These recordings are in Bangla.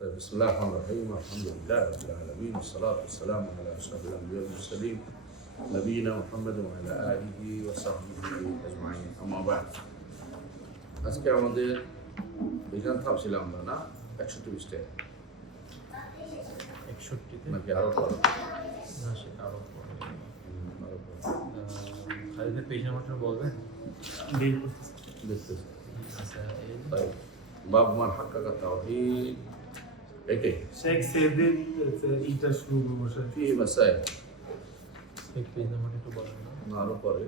طيب بسم الله الرحمن الرحيم الحمد لله رب العالمين والصلاة والسلام على أشرف الأنبياء والمرسلين نبينا محمد وعلى آله وصحبه أجمعين أما بعد আজকে আমাদের এখানে থামছিলাম আমরা না 61 পৃষ্ঠায় 61 নাকি আরো পড়ো না সে আরো খালিদের পেজ নাম্বারটা বলবেন দেখতেছি আচ্ছা طيب باب من حقق التوحيد এটাই শেখ সেদের এটা শুরু বসে فيه مسائل এই পেজ নাম্বারটা একটু বলেন না না আরো পরে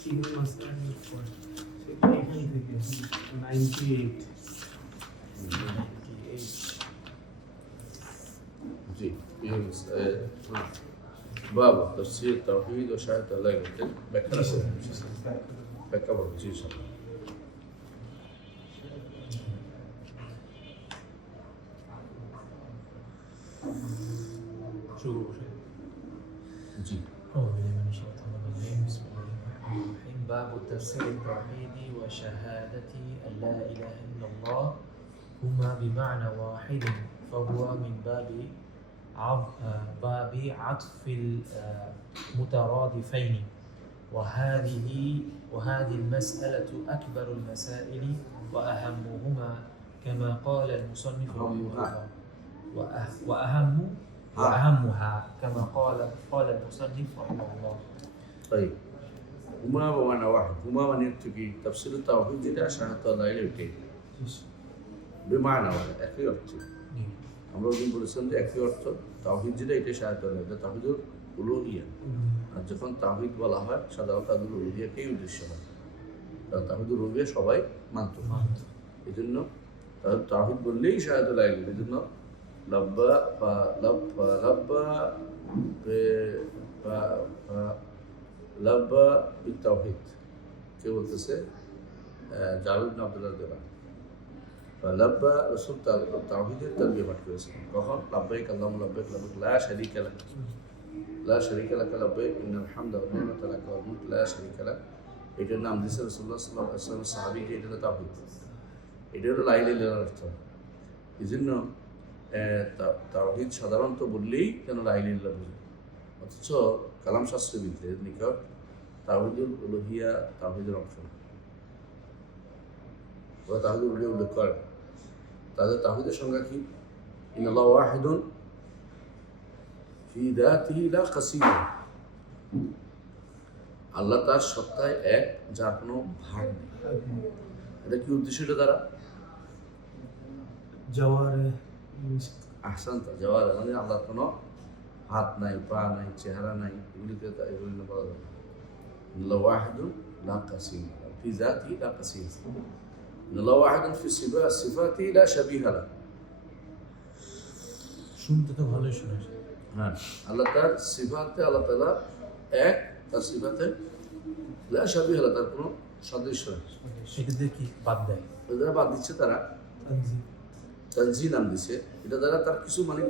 তিন মাসের পর সেটা এখান থেকে 98 जी فيه مسائل باب تفسير التوحيد وشهادة الله يمكن بكبر جي إن شاء الله শুরু বসে जी أعوذ بالله من الشيطان الرجيم بسم الله الرحمن الرحيم باب تفسير التوحيد وشهادة أن لا إله إلا الله هما بمعنى واحد فهو من باب عطف المترادفين وهذه المسألة أكبر المسائل وأهمهما كما قال المصنف رحمه الله وأهمها كما قال المصنف رحمه الله. طيب هما بمعنى واحد هما من يكتبي تفسير التوحيد যেটা شهادة الله يمكن بمعنى واحد একই অর্থ আমরা ওদিন বলেছিলাম যে একই অর্থ তাওহীদ যেটা এটা শাহাদাত এটা তাওহীদুল উলুহিয়া আর যখন তাওহীদ বলা হয় সাধারণত তাওহীদুল উলুহিয়াকেই উদ্দেশ্য হয় কারণ তাওহীদুল উলুহিয়া সবাই মানত এই জন্য তাওহীদ বললেই শাহাদাত লাগবে এই জন্য লাব্বা লাব্বা বিতাওহীদ কে বলতেছে জাবের ইবনে আব্দুল্লাহ দেওয়া লাব্বা রাসূল তাওহীদের তালবিয়া পাঠ করেছেন কখন লাব্বাইক আল্লাহুম্মা লাব্বাইক লাব্বাইক লা শারীকা লাক লাব্বাইক ইন্নাল হামদা ওয়া নি'মাতা লাক ওয়াল মুলক লা শারীকা লাক এটার নাম দিয়েছে রাসূলুল্লাহ সাল্লাল্লাহু আলাইহি ওয়াসাল্লাম সাহাবীকে এটা হলো তাওহীদ এটা হলো লা ইলাহা ইল্লাল্লাহর অর্থ এজন্য তাওহীদ সাধারণত বললেই কেন লা ইলাহা ইল্লাল্লাহ বুঝে অথচ কালাম শাস্ত্রবিদদের নিকট তাওহীদুল উলুহিয়া তাওহীদের অংশ ওরা তাওহীদুল উলুহিয়া উল্লেখ করে তাদের তাওহীদের সংজ্ঞা কি ইন্নাল্লাহু ওয়াহিদুন ফি যাতিহি লা কাসীম আল্লাহ তার সত্তায় এক যার কোনো ভাগ নেই এটা কি উদ্দেশ্য এটা দ্বারা জওয়ারে আহসানতা জওয়ার মানে আল্লাহর কোনো হাত নাই পা নাই চেহারা নাই এগুলিকে এগুলি বলা যাবে আল্লাহ ওয়াহিদুন লা কাসীম ফি যাতিহি লা কাসীম আল্লাহ ওয়াহিদুন ফি সিফাতিহি লা শাবীহা লা শুনতে তো ভালোই শোনাচ্ছে হ্যাঁ আল্লাহ তার সিফাতে আল্লাহ তাআলা এক তার সিফাতে লা শাবীহা লা তার কোনো সাদৃশ্য নেই সেটা দিয়ে কি বাদ দেয় যারা বাদ দিচ্ছে তারা তানজি নাম দিছে এটা দ্বারা তার কিছু মানে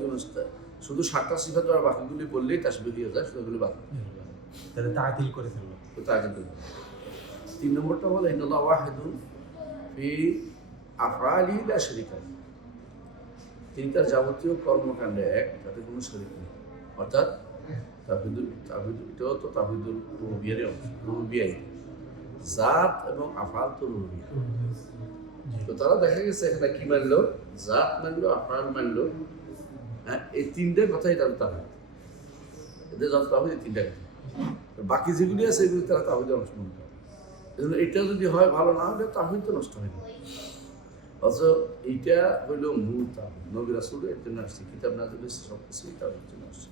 শুধু 7টা সিফাত আর বাকিগুলি বললেই তাসবিহ হয়ে যায় সেগুলি বাদ তাহলে তাআতিল করে ফেললো তো তাকে দেব 3 নম্বরটা হলো ইন্নাল্লাহু ওয়াহিদুন ফি আফআলি লা শারীকা লাহু তিনি তার যাবতীয় কর্মকাণ্ডে এক তাতে কোনো শরীক নেই অর্থাৎ তাওহীদুল এটাও তো তাওহীদুল রুবিয়ার অংশ রুবিয়াই জাত এবং আফআল তো রুবিয়া তো তারা দেখা গেছে এখানে কি মানলো জাত মানলো আফআল মানলো হ্যাঁ এই তিনটে কথাই তাদের তাওহীদ এদের যত তাওহীদ এই তিনটা বাকি যেগুলি আছে এগুলি তারা তাওহীদের অংশ মনে করে এজন্য এটা যদি হয় ভালো না হলে তাওহীদ তো নষ্ট হয় না অথচ এইটা হইল মূল তাওহীদ নবী রাসূল এর জন্য আসছে কিতাব নাযিল হয়েছে সব কিছুই তাওহীদের জন্য আসছে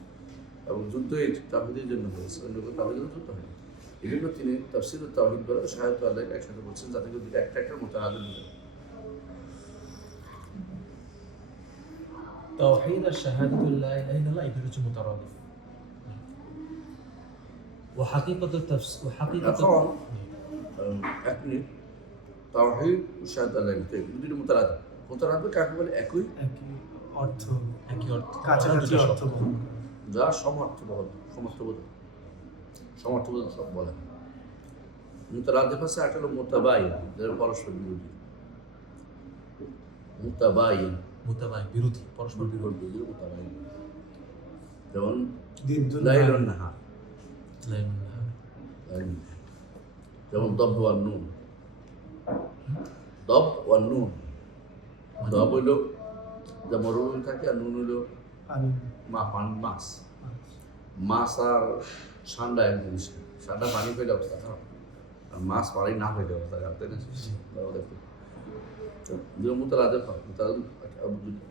এবং যুদ্ধ এই তাওহীদের জন্য হয়েছে অন্য কোনো তাওহীদের যুদ্ধ হয় না এই জন্য তিনি তাফসীরুত তাওহীদ বলে শাহাদাত আল্লাহকে একসাথে বলছেন যাতে করে একটা একটা মুতাআদ্দিল হয় توحيد الشهادة لا إله إلا الله يدرج مترادف وحقيقة التفسير وحقيقة এক মিনিট তাওহীদ ও শাহাদাত আল্লাহ দুটো মুতারাদিফ কাকে বলে একই অর্থ একই অর্থ কাছাকাছি অর্থ যা সমর্থবোধ সব বলে মুতারাদিফ আছে একটা হলো মুতাবাইন যারা পরস্পর বিরোধী মুতাবাইন মুতাবায়িন, বিরোধী, পরস্পর বিরোধী। বিরোধী মুতাবাইন। যেমন দিদ্দুল লাইলুন নাহার, লাইলুন নাহার। যেমন দব ওয়ান নুন, দব ওয়ান নুন। দব হইল যা মরুভূমি থাকে, আর নুন হইল পানি। মাছ। মাছ আর ঠান্ডা এক জিনিস, ঠান্ডা পানি পেলে অবস্থা খারাপ, আর মাছ পানি না পেলে অবস্থা খারাপ, তাই না? মুতারাদে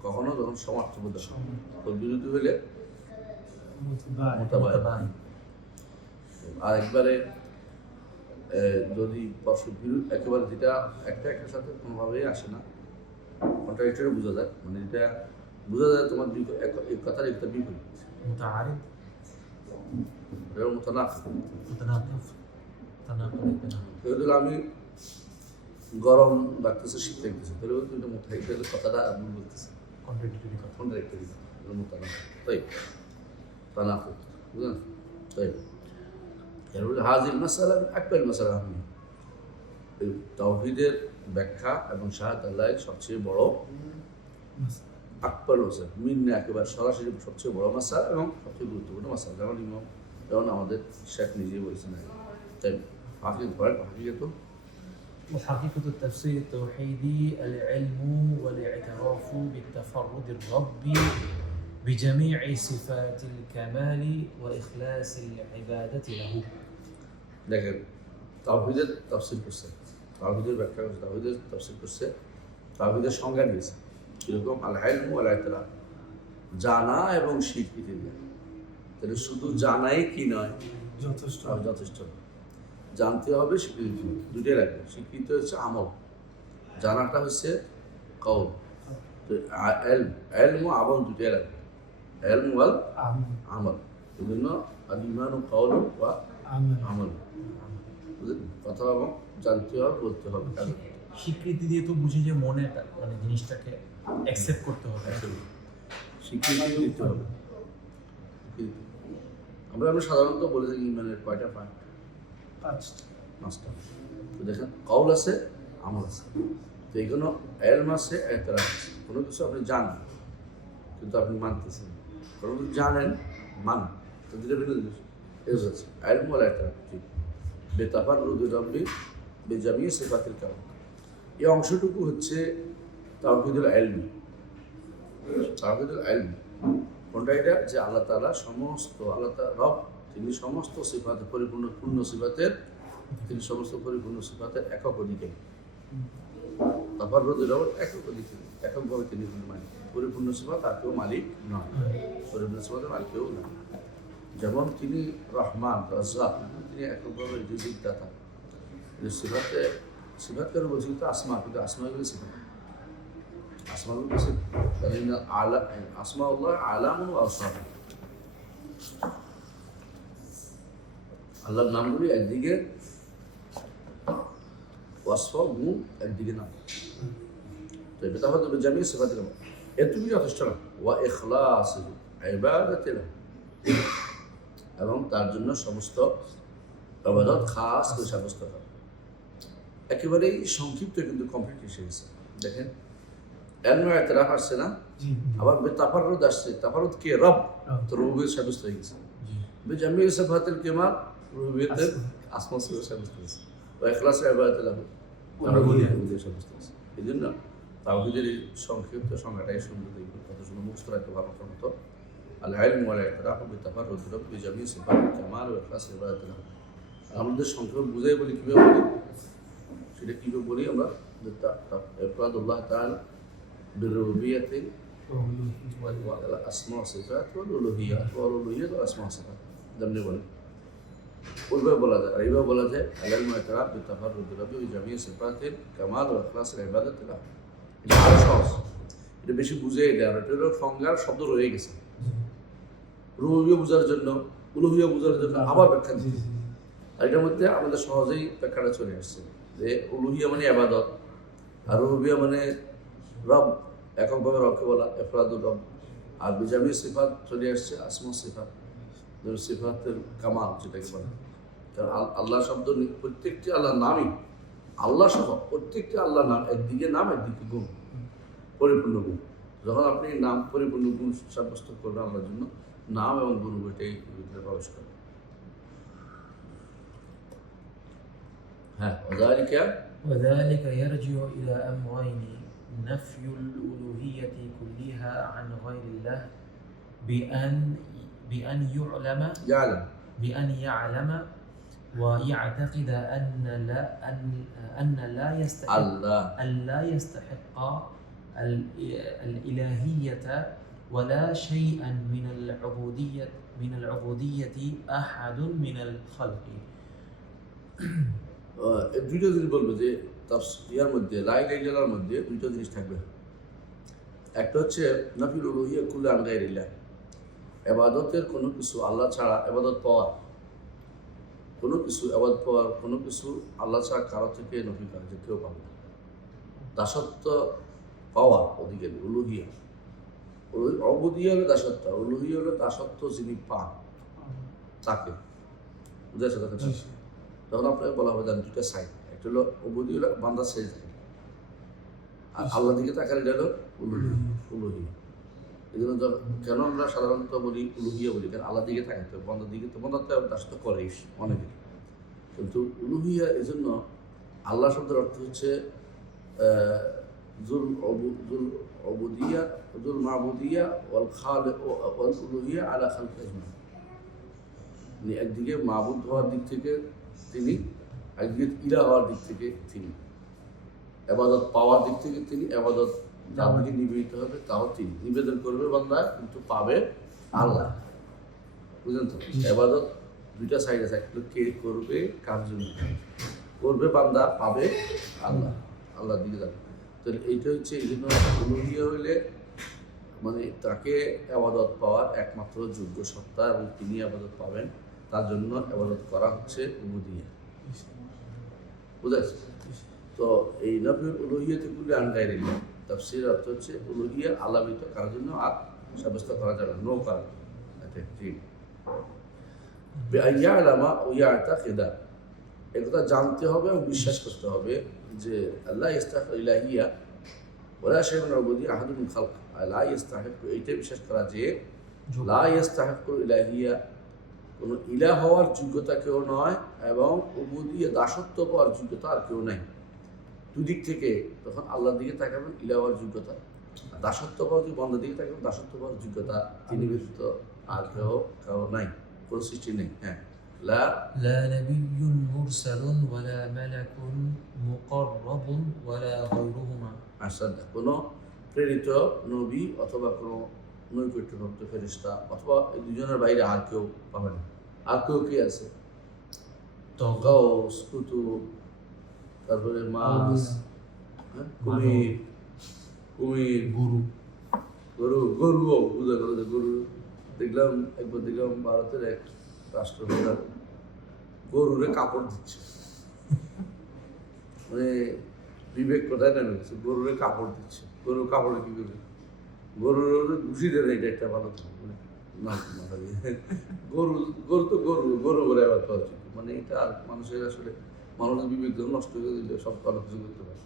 কখনো যখন সমার্থ বোধ বিরোধী হইলে মুতাবাইন। আর একবারে যদি পরস্পর বিরোধী একেবারে যেটা একটা একটার সাথে কোনোভাবেই আসে না, কন্ট্রাডিক্টরি বোঝা যায়, মানে যেটা বোঝা যায় তোমার এক কথার একটা বিপরীত, মুতাআরিদ, যেমন মুতানাফিক। মুতানাকিফ, তানাকুল, তাহলে আমি গরম লাগতেছে, শীত লাগতেছে, তাহলে দুইটা মুথাই, তাহলে কথাটা আমি বলতেছি কন্ট্রাডিক্টরি কথা। কন্ট্রাডিক্টরি, মুতানাফিক, তাই তানাফিক, বুঝলেন? তাই এর হাজির মাসালা আকবার মাসালা, আমি তাওহীদের ব্যাখ্যা এবং শাহাদাত আল্লাহর সবচেয়ে বড় আকবর মাসাল, মিন্না একেবারে সরাসরি সবচেয়ে বড় মাসাল এবং সবচেয়ে গুরুত্বপূর্ণ মাসাল, যেমন আমাদের শেখ নিজেই বলছেন। তাই হাকিকত وحقيقة التفسير التوحيدي العلم والاعتراف بالتفرد الرب بجميع صفات الكمال وإخلاص العبادة له. দেখেন, তাওহীদের তাফসীর করছে, তাওহীদের ব্যাখ্যা করছে, তাওহীদের তাফসীর করছে, তাওহীদের সংজ্ঞা দিয়েছে কিরকম, আল ইলমু ওয়াল ইতিরাফ, জানা এবং স্বীকৃতি দেওয়া। তাহলে শুধু জানাই কি নয়, যথেষ্ট নয়, জানতে হবে, স্বীকৃতি হবে, দুটোই লাগবে। স্বীকৃতি হচ্ছে আমল, জানাটা হচ্ছে কওল। তো ইলম ও আমল দুটোই লাগবে, ইলম ওয়াল আমল। এই জন্য আল ঈমান কওল ওয়া আমল, বুঝলেন? কথা এবং জানতে হবে, বলতে হবে, কাজ করতে হবে। স্বীকৃতি দিয়ে তো বুঝি যে মনে মানে জিনিসটাকে অ্যাকসেপ্ট করতে হবে। স্বীকৃতি দিতে হবে। আমরা সাধারণত বলে থাকি ইমানের কয়টা পয়েন্ট? 5টা। তো দেখেন, কওল আছে, আমল আছে। তো এইগুলো ইলম আছে, ইতিরাফ আছে। কোনো কিছু আপনি জানেন কিন্তু আপনি মানতেছেন, কোনো কিছু জানেন মান, তো দুটো ভিন্ন জিনিস। এগুলো আছে ইলম ওয়াল ইতিরাফ, ঠিক। বেতাফাররুদ রাব্বি বিজামি সিফাতিল কামাল, এই অংশটুকু হচ্ছে তাওহীদুল ইলম। তাওহীদুল ইলম কোনটা? এটা যে আল্লাহ তাআলা সমস্ত, আল্লাহ তাআলা রব, তিনি সমস্ত সিফাতে পরিপূর্ণ, পূর্ণ সিফাতের, তিনি সমস্ত পরিপূর্ণ সিফাতের একক অধিকারী। তাফাররুদ রাব্বি একক অধিকারী, এককভাবে তিনি মালিক। পরিপূর্ণ সিফাত আর কেউ মালিক নয়, পরিপূর্ণ সিফাতের আর কেউ নয়। যেমন তিনি রহমান, রাজ্জাক, তিনি এককভাবে রিজিক দাতা। সিফাত কেন বলছি? কিন্তু আসমা, কিন্তু আসমাগুলি সিফাত, আসমাগুলি আসমাউল্লাহ আলামুন ওয়া আওসাফ। আল্লাহর নামগুলি একদিকে ওয়াসফ, গুণ একদিকে নাম। তো এটা তাহলে জামি সিফাতের নাম, এটুকুই যথেষ্ট না। ওয়া ইখলাস ইবাদাতিহি, এবং তার জন্য সমস্ত ইবাদত খাস করে সাব্যস্ত করা। একেবারেই সংক্ষিপ্ত কিন্তু কমপ্লিট এসে গেছে। দেখেন, ইলম ওয়া ইতিরাফ আসছে না, আবার তাফাররুদ আসছে। তাফাররুদ কে? রব, তো রুবুবিয়্যাত সাব্যস্ত হয়ে গেছে। বিজামি সিফাতিল কামাল, রুবুবিয়্যাতের আসমা সিফাত সাব্যস্ত হয়েছে। ওয়া ইখলাস ইবাদাতিহি লাহু, রুবুবিয়্যাত সাব্যস্ত হয়েছে। এই জন্য তাওহীদের এই সংক্ষিপ্ত সংজ্ঞাটাই সুন্দর, কত সুন্দর মুখস্থ রাখতে ভালো মতো। আল ইলম ওয়াল ইতিরাফ বিতাফাররুদ রাব্বি বিজামি সিফাতিল কামাল ওয়া ইখলাস ইবাদাতিহি লাহু। আমাদের সংক্ষেপে বুঝাই বলি, কীভাবে বলি সেটা কীভাবে বলি আমরা? ইফরাদুল্লাহ তাআলা বিরুবুবিয়্যাতি ওয়াল আসমা ওয়া সিফাত ওয়াল উলুহিয়্যাত ওয়াল উলুহিয়্যাত ওয়াল আসমা ওয়া সিফাত, যেমনি বলে ওইভাবে বলা যায়। আর এইভাবে বলা যায় আল ইলমু ওয়া ইতিরাফ বিতাফাররুদ রাব্বি বিজামি সিফাতিল কামাল ওয়া ইখলাস ইবাদাতিহি লাহু। এটা আরো সহজ, এটা বেশি বুঝে এটা, আর এটা সংজ্ঞার শব্দ রয়ে গেছে। রুবুবিয়্যাত বোঝার জন্য, উলুহিয়্যাত বোঝার জন্য আবার ব্যাখ্যা দিচ্ছে। আর এটার মধ্যে আমাদের সহজেই ব্যাখ্যাটা চলে আসছে যে উলুহিয়া মানে ইবাদত, আর রুবুবিয়্যাত মানে রব, এককভাবে রবকে বলা, ইফরাদুর রব। আর বিজামি সিফাত চলে আসছে আসমা সিফাত, সিফাতের কামাল যেটাকে বলে। কারণ আল্লাহ শব্দ প্রত্যেকটি আল্লাহর নামই, আল্লাহ সহ প্রত্যেকটি আল্লাহর নাম একদিকে নাম, একদিকে গুণ, পরিপূর্ণ গুণ। যখন আপনি নাম পরিপূর্ণ গুণ সাব্যস্ত করবেন আল্লাহর জন্য, নাম এবং গুণগুলোটাই ভিতরে প্রবেশ করবে। হ্যাঁ, وذلك وذلك يرجع إلى أمرين: نفي الألوهية كلها عن غير الله بأن يعلم ويعتقد أن لا يستحق الإلهية ولا شيئا من العبودية أحد من الخلق. দুইটা জিনিস বলবো যে তার ইয়ার মধ্যে লা ইলাহা ইল্লাল্লাহর মধ্যে দুইটা জিনিস থাকবে। একটা হচ্ছে নাফিল উলুহিয়া কুল্লি আন গায়রিল্লাহ, ইবাদতের কোনো কিছু আল্লাহ ছাড়া ইবাদত পাওয়ার, কোনো কিছু ইবাদত পাওয়ার কোনো কিছু আল্লাহ ছাড়া কারো থেকে নফি করা যে কেউ পাবে না। দাসত্ব পাওয়ার অধিকারী উলুহিয়া, অবুদিয়া হলো দাসত্ব, উলুহিয়া হলো দাসত্ব যিনি পান তাকে বুঝেছে কথা। তখন আপনাকে বলা হবে জানেন দুইটা সাইড, একটা হলো অবুদি হলো বান্দার সাইড থাকে, আর আল্লাহ দিকে তাকালে এটা হলো উলুহিয়া। এই জন্য কেন আমরা সাধারণত বলি উলুহিয়া বলি, কারণ আল্লাহ দিকে তাকাতে হবে, বন্দার দিকে তো বন্দার তো দাসত্ব করেই অনেকে, কিন্তু উলুহিয়া এই জন্য আল্লাহ শব্দের অর্থ হচ্ছে জুল অবুদিয়া, জুল মাবুদিয়া ওয়াল খালিক ওয়াল উলুহিয়া আলা খালকি আজমাইন। একদিকে মাবুদ হওয়ার দিক থেকে তিনি, একদিকে ইলাহ হওয়ার দিক থেকে তিনি, ইবাদত পাওয়ার দিক থেকে তিনি, ইবাদত যার দিকে নিবেদিত হবে তাও তিনি, নিবেদন করবে বান্দা কিন্তু পাবে আল্লাহ। বুঝলেন তো? ইবাদত দুইটা সাইড আছে, একটা কে করবে কার জন্য করবে, বান্দা পাবে আল্লাহ, আল্লাহর দিকে যাবে। তো এইটা হচ্ছে এই জন্য উলুহিয়া হইলে মানে তাকে ইবাদত পাওয়ার একমাত্র যোগ্য সত্তা এবং তিনি ইবাদত পাবেন, তার জন্য ইবাদত করা হচ্ছে উবুদিয়া। বুঝেছ? তো এই নফিউল উলুহিয়াতে কুল্লি আন গায়রিল্লাহ তাফসীর অর্থ হচ্ছে উলুহিয়া আল্লাহ ব্যতীত কারোর জন্য আর সাব্যস্ত করা যাবে না, নো কারণ। ঠিক বিআইয়ালামা ওয়া ইয়াতাকিদা, একথা জানতে হবে এবং বিশ্বাস করতে হবে যে আল্লাহ ইস্তাহিক ইলাহিয়া ওয়ালা শাইউন মিন উবুদিয়া আহাদুন মিন খালক, লা ইস্তাহিক, এইটা বিশ্বাস করা যে লা ইস্তাহিক ইলাহিয়া, কোনো ইলাহ হওয়ার যোগ্যতা কেউ নয় এবং উবুদিয়া দাসত্ব পাওয়ার যোগ্যতা আর কেউ নাই। দুদিক থেকে তখন আল্লাহর দিকে তাকাবেন ইলাহ হওয়ার যোগ্যতা, দাসত্ব পাওয়ার যদি বন্ধার দিকে তাকাবেন দাসত্ব পাওয়ার যোগ্যতা তিনি ব্যতীত আর কেউ নাই, কোনো সৃষ্টি নেই। হ্যাঁ, লা নাবিয়্যুন মুরসালুন ওয়ালা মালাকুন মুকাররাবুন ওয়ালা গায়রুহুমা, আসলে কোনো প্রেরিত নবী অথবা কোনো নৈকট্যপ্রাপ্ত ফেরেশতা অথবা এই দুজনের বাইরে আর কেউ পাবে না। আর কেউ কি আছে? গাউস, কুতুব, তারপরে মাছ, কুমির, গরু পূজা করে। গরু দেখলাম একবার, দেখলাম ভারতের এক রাষ্ট্রপ্রধান গরুরে কাপড় দিচ্ছে, মানে বিবেক কোথায় নেমে গেছে, গরুরে কাপড় দিচ্ছে। গরুর কাপড়ে কি করবে? গরুর ঘুষি দেয় না, এটা একটা ভালো না মাথা দিয়ে। গরু তো গরু করে আবার পাওয়া উচিত, মানে এটা আর মানুষের আসলে মানুষের বিবেক নষ্ট করে দিলে সব ভালো কিছু করতে পারে।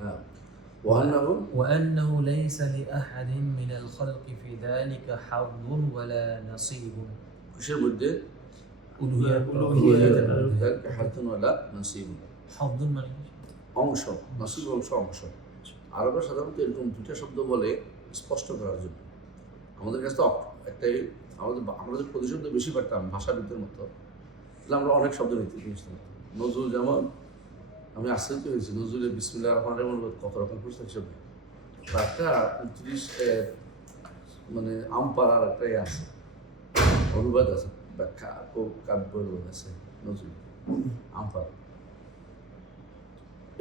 হ্যাঁ, وأنه ليس لأحد من الخلق في ذلك حظ ولا نصيب. কিসের মধ্যে? হাদুন ওয়ালা নসিব। حظ মানে অংশ, নসিব অংশ। আরবরা সাধারণত এরকম দুইটা শব্দ বলে স্পষ্ট করার জন্য। আমাদের কাছে তো একটাই, আমরা যে প্রতিশব্দ বেশি পারতাম ভাষাবিদদের মতো, তাহলে আমরা অনেক শব্দ নিতে জিনিসতাম। নজরুল যেমন, আমি আশ্চর্য হয়েছি নজরুলের বিসমিল্লাহির রহমানির রহিম কত রকম পুস্তক হিসেবে, একটা 29 মানে আমপাড়ার একটাই আছে, অনুবাদ আছে, ব্যাখ্যা কাব্য অনুবাদ আছে নজরুল আমপাড়া।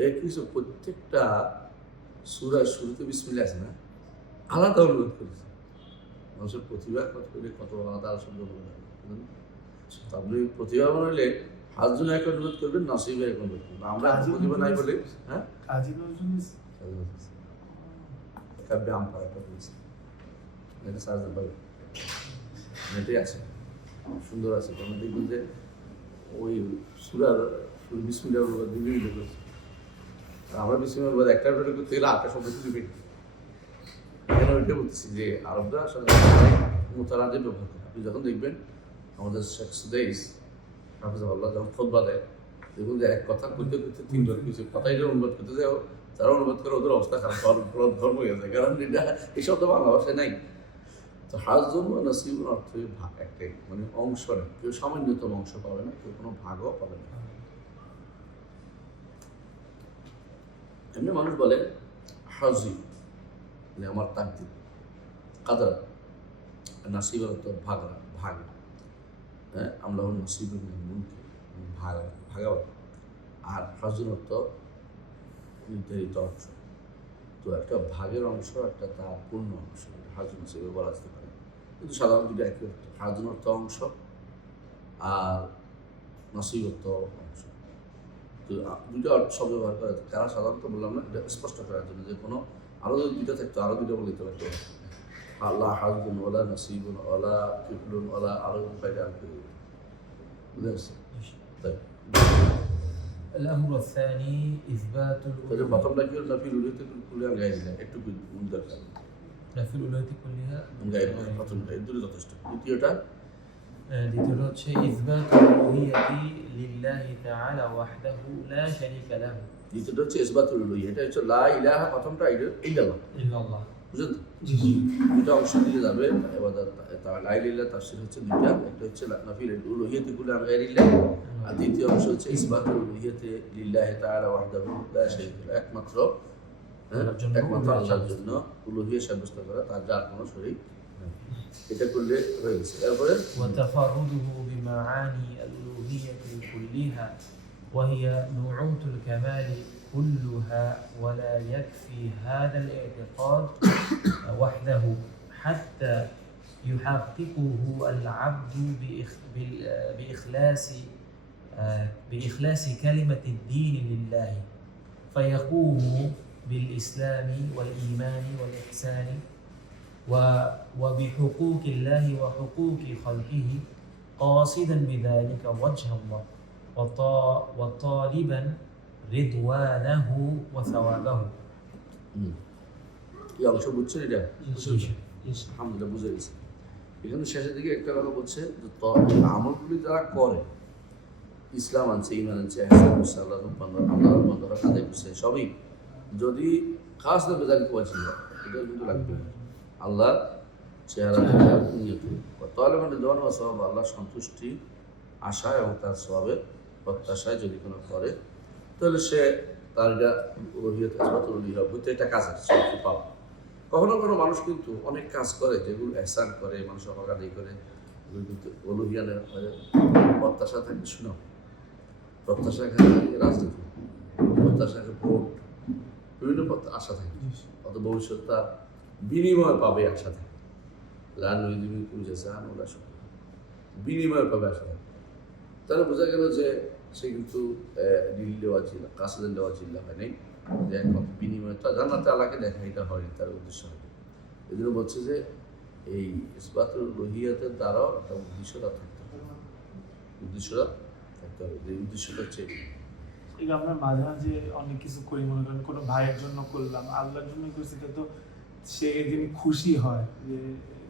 এক কিছু প্রত্যেকটা সূরার শুরুতে বিসমিল্লাহ আছে না, আলাদা অনুবাদ করেছে। মানুষের প্রতিভা কত আলাদা শব্দ বলে। আপনি প্রতিভা বানাইলে হাজুন এক অনুরোধ করবেন, নাসিবে এক অনুরোধ করবেন। আমরা প্রতিভা নাই বলে কাব্যে আমপাড়া করেছে, এটা সার্জন পাবে, এটাই আছে, সুন্দর আছে। তখন দেখবেন যে ওই সুরার বিসমিল্লাহ অনুবাদ বিভিন্ন করেছে। আমরা বিশ্ববিদ্যালয় একটা করতে গেলে 8টা শব্দ খুঁজে পেয়ে এখানে ওইটা বলতেছি যে আরবরা আসলে মোতারাজে ব্যবহার করে। আপনি যখন দেখবেন আমাদের শেখ সুদাইস হাফিজাহুল্লাহ যখন খোদবা দেয়, দেখুন যে এক কথা করতে করতে তিনজন কিছু কথাই অনুবাদ করতে যাও, তারা অনুবাদ করে ওদের অবস্থা খারাপ, ধর্ম হয়ে যায়, কারণ এটা এই শব্দ বাংলা ভাষায় নাই। তো হাজম ও নসিবুর অর্থ একটাই, মানে অংশ নেই, কেউ সামান্যতম অংশ পাবে না, কেউ কোনো ভাগও পাবে না। এমনি মানুষ বলে হাজি মানে আমার তাকদির, কাদার, নাসিবের অর্থ ভাগরা, ভাগ, হ্যাঁ আমরা নসিবের মনকে ভাগাও, আর হাজুর অর্থ নির্ধারিত অংশ। তো একটা ভাগের অংশ, একটা তার পূর্ণ অংশ, হাজুন হিসেবে বলা যেতে পারে, কিন্তু সাধারণত দুটো একই অর্থ। হাজুন অর্থ অংশ আর নসিব অর্থ অংশ। তো দুটো অর্থ শব্দ ব্যবহার করা যায়, তারা সাধারণত বললাম না, এটা স্পষ্ট করার জন্য যে কোনো আরও যদি দুটো থাকতো আরও দুটো বলে দিতে পারতো, আল্লাহ হাজুন ওলা নসিবুন ওলা কিফলুন ওলা আরও বাইরে আর কি বুঝে আসছে। তাই الأمر الثاني إثبات প্রথমটা কি হল নফি রুলিতে কুলে আমি গাই দিলাম একটু দরকার نفي الألوهية كلها গাই দিলাম, প্রথমটা এই দুটো যথেষ্ট। দ্বিতীয়টা দ্বিতীয়টা হচ্ছে إثبات الألوهية لله تعالى وحده لا شريك له দ্বিতীয়টা হচ্ছে ইসবাতুল উলুহিয়্যাহ, এটা হচ্ছে লা ইলাহা, প্রথমটা ইল্লাল্লাহ, إلا الله। বুঝলেন তো? জি জি দুটো অংশ দিয়ে যাবে ইবাদত, লা ইলাহা তাফসীর হচ্ছে দুইটা, একটা হচ্ছে নফিল উলুহিয়্যাতি কুল্লি আন গায়রিল্লাহ, আর দ্বিতীয় অংশ হচ্ছে ইসবাতুল উলুহিয়্যাতি লিল্লাহি তাআলা ওয়াহদাহু লা শারীকা লাহু, একমাত্র একমাত্র আল্লাহর জন্য উলুহিয়্যাত সাব্যস্ত করা, তার যার কোনো শরীক নেই। এটা করলে হয়ে গেছে। এরপরে وتفرده بمعاني الألوهية كلها وهي نعوت الكمال كلها، ولا يكفي هذا الاعتقاد وحده حتى يحققه العبد بإخلاص كلمة الدين لله، فيقوم بالإسلام والإيمان والإحسان وبحقوق الله وحقوق خلقه، قاصدا بذلك وجه الله وطالبا رضوانه وثوابه। এই অংশ বুঝছেন? এটা আলহামদুলিল্লাহ বুঝে গেছে। এখানে শেষের দিকে একটা কথা বলছে যে আমলগুলি যারা করে, ইসলাম আনছে, ইমান আনছে, আল্লাহ বন্ধরা কাজে করছে, সবই যদি খাস না বেজাল করেছিল, এটা কিন্তু লাগবে আল্লাহ চেহারা দেখার নিয়ত, তাহলে মানে দেওয়ানো সব আল্লাহ সন্তুষ্টি আশা এবং তার স্বভাবের প্রত্যাশায় যদি কোনো করে, তাহলে সে তার এটা উলুহিয়ত ইসবাতুল উলুহিয়্যাহ হইতে একটা কাজ আছে, সে পাবে। কখনো কোনো মানুষ কিন্তু অনেক কাজ করে যেগুলো এহসান করে, মানুষ হক আদায় করে, এগুলো কিন্তু উলুহিয়্যাতের প্রত্যাশা থাকে। শুনো, প্রত্যাশা এখানে থাকে রাজনীতি, প্রত্যাশা থাকে ভোট, বিভিন্ন আশা থাকে, অত ভবিষ্যৎ তার বিনিময় পাবে আশা থাকে, বিনিময় পাবে আশা থাকে। তাহলে বোঝা গেল যে সে কিন্তু লিল্লাওয়াজিল্লাহ কাসদান লিওয়াজিল্লাহ হয় নাই, যে একমাত্র বিনিময়টা জান্নাতে আল্লাহকে দেখা, এটা হয়নি তার উদ্দেশ্য হয়। এই জন্য বলছে যে এই ইসবাতুল উলুহিয়্যাতের দ্বারাও একটা উদ্দেশ্যটা থাকতে হবে, উদ্দেশ্যটা থাকতে হবে। যে উদ্দেশ্যটা হচ্ছে ঠিক, আমরা মাঝে মাঝে অনেক কিছু করি, মনে করেন কোনো ভাইয়ের জন্য করলাম, আল্লাহর জন্য করছি, তো সে এদিন খুশি হয় যে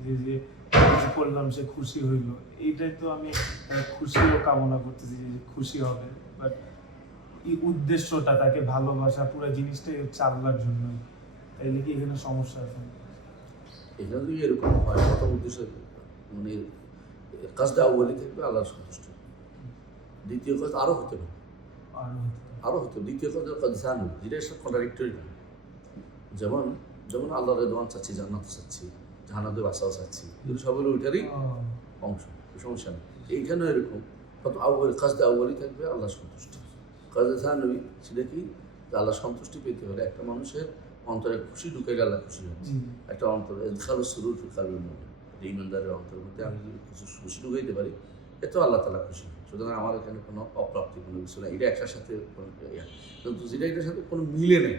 যে যে কিছু করলাম সে খুশি হইল, এইটাই তো আমি খুশিও কামনা করতেছি যে খুশি হবে, বাট এই উদ্দেশ্যটা তাকে ভালোবাসা পুরো জিনিসটাই হচ্ছে আল্লাহর জন্য, তাইলে কি এখানে সমস্যা আছে? এটা যদি এরকম হয়, প্রথম উদ্দেশ্য মানে কাজটা আউয়ালি থাকবে আল্লাহর সন্তুষ্ট, দ্বিতীয় কাজ আরও হতে পারে, আরও হতে হবে। দ্বিতীয় কাজ জানো, যেটা সব কন্ট্রাডিক্টরি না, যেমন যেমন আল্লাহ রেদওয়ান চাচ্ছি, জান্নাত চাচ্ছি, জাহান্নামের বাসাও চাচ্ছি, এগুলো সবগুলো ওইটারই অংশ, সমস্যা নেই। এইখানেও এরকম কত আউয়ালি কাজটা আউয়ালি থাকবে আল্লাহ সন্তুষ্টি, কাজে জানবি সেটা কি, আল্লাহ সন্তুষ্টি পেতে হলে একটা মানুষের অন্তরে খুশি ঢুকে গেলে খুশি হবে, একটা অন্তরে খালো শুরুর কারণ ইমানদারের অন্তরের মধ্যে আমি যদি খুশি ঢুকাইতে পারি, এত আল্লাহ তালা খুশি। সুতরাং আমার এখানে কোনো অপ্রাপ্তি কোনো কিছু নেই, এটা একটার সাথে কিন্তু যেটা এটার সাথে কোনো মিলে নেই।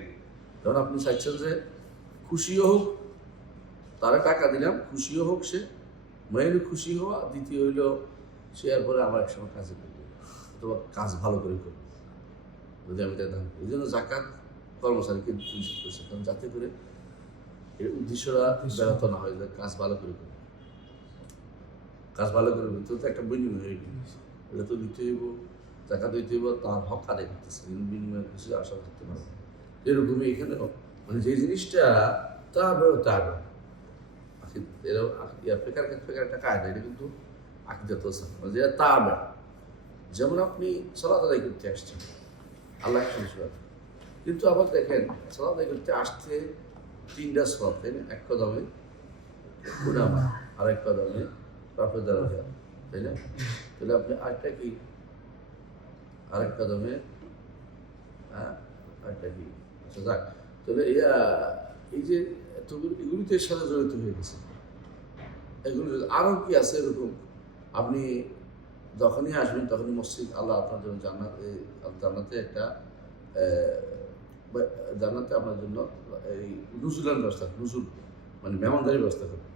যখন আপনি চাইছেন যে খুশিও হোক, তারা টাকা দিলাম, খুশিও হোক, সে মেয়ের খুশি হওয়া, দ্বিতীয় হইল সে এরপরে আমার একসময় কাজে করবে অথবা কাজ ভালো করে করবে, যদি আমি তাই দান করি। এই জন্য জাকাত কর্মচারীকে নিষেধ করেছে, কারণ যাতে করে এর উদ্দেশ্যটা ব্যাহত না হয়, যে কাজ ভালো করে করবে, কাজ ভালো করে করবে, তো একটা বিনিময় হয়ে গেল, এটা তো দিতে হইব, টাকা দিতে হইব, তার হক আদায় করতেছে, কিন্তু বিনিময়ের কিছু আশা করতে পারবে। এরকমই এখানেও মানে যে জিনিসটা তা বেরো তা বেরো এরকম ফেকার একটা কায়দা, এটা কিন্তু আকিদাত মানে যেটা তা বেরো। যেমন আপনি সালাত আদায় করতে আসছেন আল্লাহ কিন্তু আবার দেখেন সালাত আদায় করতে আসতে 3টা সওয়াব, তাই না? এক কদমে গুনাহ, আর এক কদমে রাফে দারাজাত, তাই না? তাহলে আপনি আরেকটা কি, আরেক কদমে আরেকটা কি, আচ্ছা যাক, তাহলে এই যে এগুলিতে এর সাথে জড়িত হয়ে গেছে। এগুলো আরও কি আছে এরকম, আপনি যখনই আসবেন তখনই মসজিদ আল্লাহ আপনার জন্য জান্নাতে একটা জান্নাতে আপনার জন্য এই নুজুলান ব্যবস্থা, নুজুল মানে মেহমানদারি ব্যবস্থা করবে,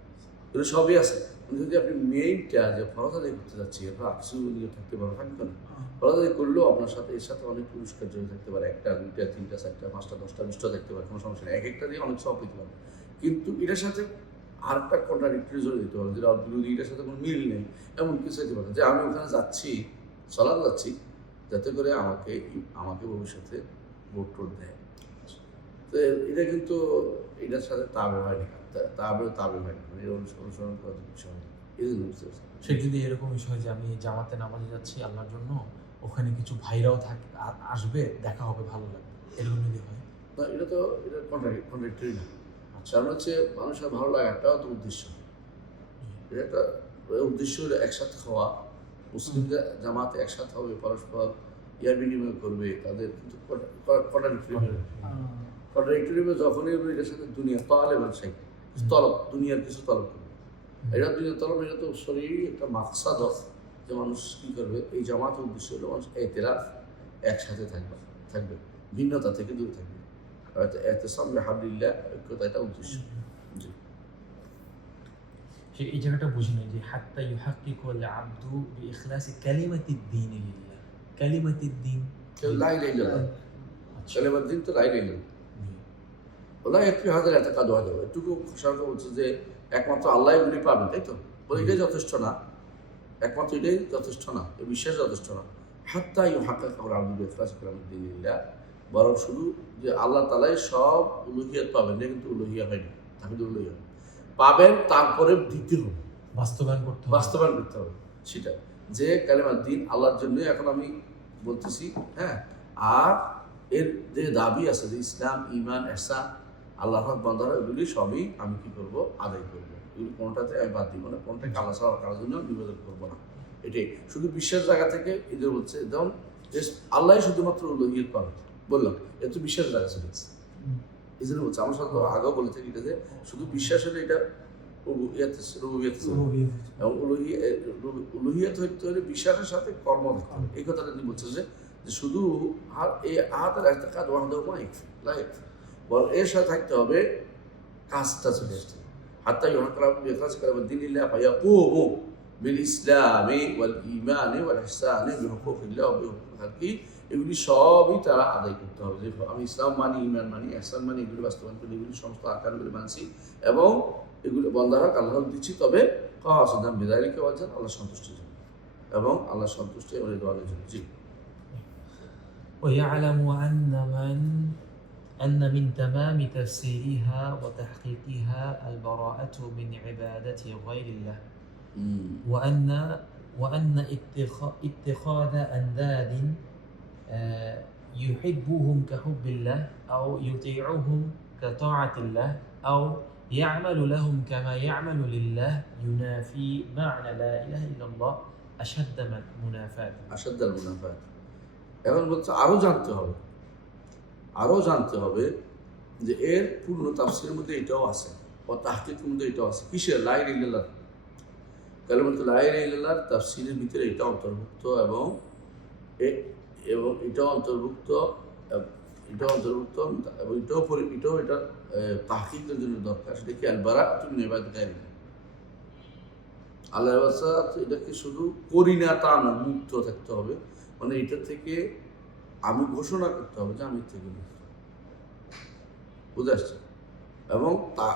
এগুলো সবই আছে। যদি আপনি মেইনটা যে ফরজ আদায় করতে যাচ্ছি, আপনার কিছু নিয়ে থাকতে পারো, থাকবে না, ফরজ আদায় করলেও আপনার সাথে এর সাথে অনেক পুরস্কার জড়িত থাকতে পারে, 1টা 2টা 3টা 4টা 5টা 10টা 20টা থাকতে পারে, কোনো সমস্যা নেই, এক একটা দিয়ে অনেক সব পেতে পারে। কিন্তু এটার সাথে আরেকটা কন্ট্রাডিক্টরি জড়িত দিতে পারে, যেটা বিরোধী, এটার সাথে কোনো মিল নেই, এমন কিছু হতে পারে যে আমি ওখানে যাচ্ছি, চলার যাচ্ছি যাতে করে আমাকে ভবিষ্যতে ভোট টোট দেয়। তো এটা কিন্তু এটার সাথে তাবে হয়নি, তাবে হয়নি, মানে এর অনুসরণ করার বিষয় নেই। এই জন্য বুঝতে পারছি সে যদি এরকম বিষয় যে আমি জামাতে নামাজে যাচ্ছি আল্লাহর জন্য, ওখানে কিছু ভাইরাও আসবে, দেখা হবে, ভালো লাগবে, এরকম যদি হয় না, এটা তো এটা কন্ট্রাডিক্টরি না। কারণ হচ্ছে মানুষের ভালো লাগাটাও তো উদ্দেশ্য, এটা একটা উদ্দেশ্য হলো একসাথে হওয়া, মুসলিমদের জামাতে একসাথে হবে, পরস্পর ইয়ার বিনিময় করবে, তাদের কিন্তু কন্ট্রাডিক্টরি যখনই এটার সাথে দুনিয়া তাহলে ব্যবসায়ী তলব, দুনিয়ার কিছু তলব করবে, এটা দুনিয়ার তলব, এটা তো শরীরই একটা মাকসাদ যে মানুষ কী করবে, এই জামাতের উদ্দেশ্য হলো মানুষ এতেরাফ, একসাথে থাকবে, ভিন্নতা থেকে দূরে থাকবে, এতেসাম বিহাবলিল্লাহ, ঐক্যতা, এটা উদ্দেশ্য। জি, সে এই জায়গাটা বুঝি না যে হাত্তা ইউহাক্কিকুল আবদু বিইখলাসি কালিমাতিদ দীন লিল্লাহ, কালিমাতিদ দীন লা ইলাহা ইল্লাল্লাহ, কালিমাত দিন তো লা ইলাহা ইল্লাল্লাহ, ওলা একটু হাজার এত কাজ হয়ে যাবে, এটুকু সরকার বলছে যে একমাত্র আল্লাহ এগুলি পাবেন, তাই তো? বলে এটাই যথেষ্ট না, একমাত্র এটাই যথেষ্ট না, এই বিশ্বাস যথেষ্ট না। হাত্তা ইউহাক্কিকুল আবদু বিইখলাসি কালিমাতিদ লিল্লাহ, বরং শুধু যে আল্লাহ তাআলাই সব উলুহিয়াত পাবেন, এটা কিন্তু উলুহিয়া হয়নি, তাহমিদুল উলুহিয়া পাবেন, তারপরে দিতে হবে, বাস্তবায়ন করতে হবে সেটা, যে কালিমাত দিন আল্লাহর জন্যই এখন আমি বলতেছি, হ্যাঁ। আর এর যে দাবি আছে যে ইসলাম, ঈমান, ইহসান, আল্লাহর বান্দারা, এগুলি সবই আমি কি করব, আদায় করবো, এগুলি কোনটাতে আমি বাদ দিব না, কোনটাকে আল্লাহ ছাড়া কারোর জন্য নিবেদন করবো না। এটাই শুধু বিশ্বাস জায়গা থেকে এদের বলছে, যেমন আল্লাহ শুধুমাত্র উলুহিয়ত পাবে, বললাম এত বিশ্বাস জায়গা চলে গেছে, এই জন্য বলছে, আমার সাথে আগেও বলে থাকি এটা যে শুধু বিশ্বাস হলে এটা উলুহিয়াত হইতে হলে বিশ্বাসের সাথে কর্ম থাকতে হবে, এই কথাটা তিনি বলছেন যে শুধু এই আহাতের একটা কাজ বরং এর সাথে থাকতে হবে কাজটা চলে আসছে। হাত্তা দিনিল্লাহ ফায়াকুমু বিল ইসলামি ওয়াল ঈমানি ওয়াল ইহসানি বিহুকুকিল্লাহ ওয়া বিহুকুকিল খালকি, এগুলি সবই তারা আদায় করতে হবে, যে আমি ইসলাম মানি, ঈমান মানি, ইহসান মানি, এগুলি বাস্তবায়ন করি, এগুলি সমস্ত আরকানগুলি মানছি এবং এগুলো বন্দারা আল্লাহ দিচ্ছি, তবে কাসাদাম বিযালিকা ওয়াজহান, আল্লাহ সন্তুষ্টির জন্য এবং আল্লাহ সন্তুষ্টি এবং রিদওয়ানের জন্য। জি, ويعلم أن من تمام تفسيرها وتحقيقها البراءة من عبادة غير الله، وأن اتخاذ أنداد يحبهم كحب الله أو يطيعهم كطاعة الله أو يعمل لهم كما يعمل لله ينافي معنى لا إله إلا الله أشد المنافاة. এখন বলছে আরও জানতে হবে যে এর পূর্ণ তাফসীরের মধ্যে এটাও আছে, ও তাহকিকের মধ্যে এটাও আছে, কিসের, লা ইলাহা ইল্লাল্লাহ, কালিমাতুল লা ইলাহা ইল্লাল্লাহ তাফসীরের ভিতরে এটা অন্তর্ভুক্ত এবং এটাও অন্তর্ভুক্ত এবং এটাও এটা তাহকিকের জন্য দরকার, সেটা কি আল বারাআতু মিন ইবাদাতি গায়রিল্লাহ, আল্লাহর ইবাদত, এটাকে শুধু করি না তা না, মুক্ত থাকতে হবে, মানে এটা থেকে আমি ঘোষণা করতে হবে যে আমি থেকে মুক্ত, বুঝে আসছে। এবং তা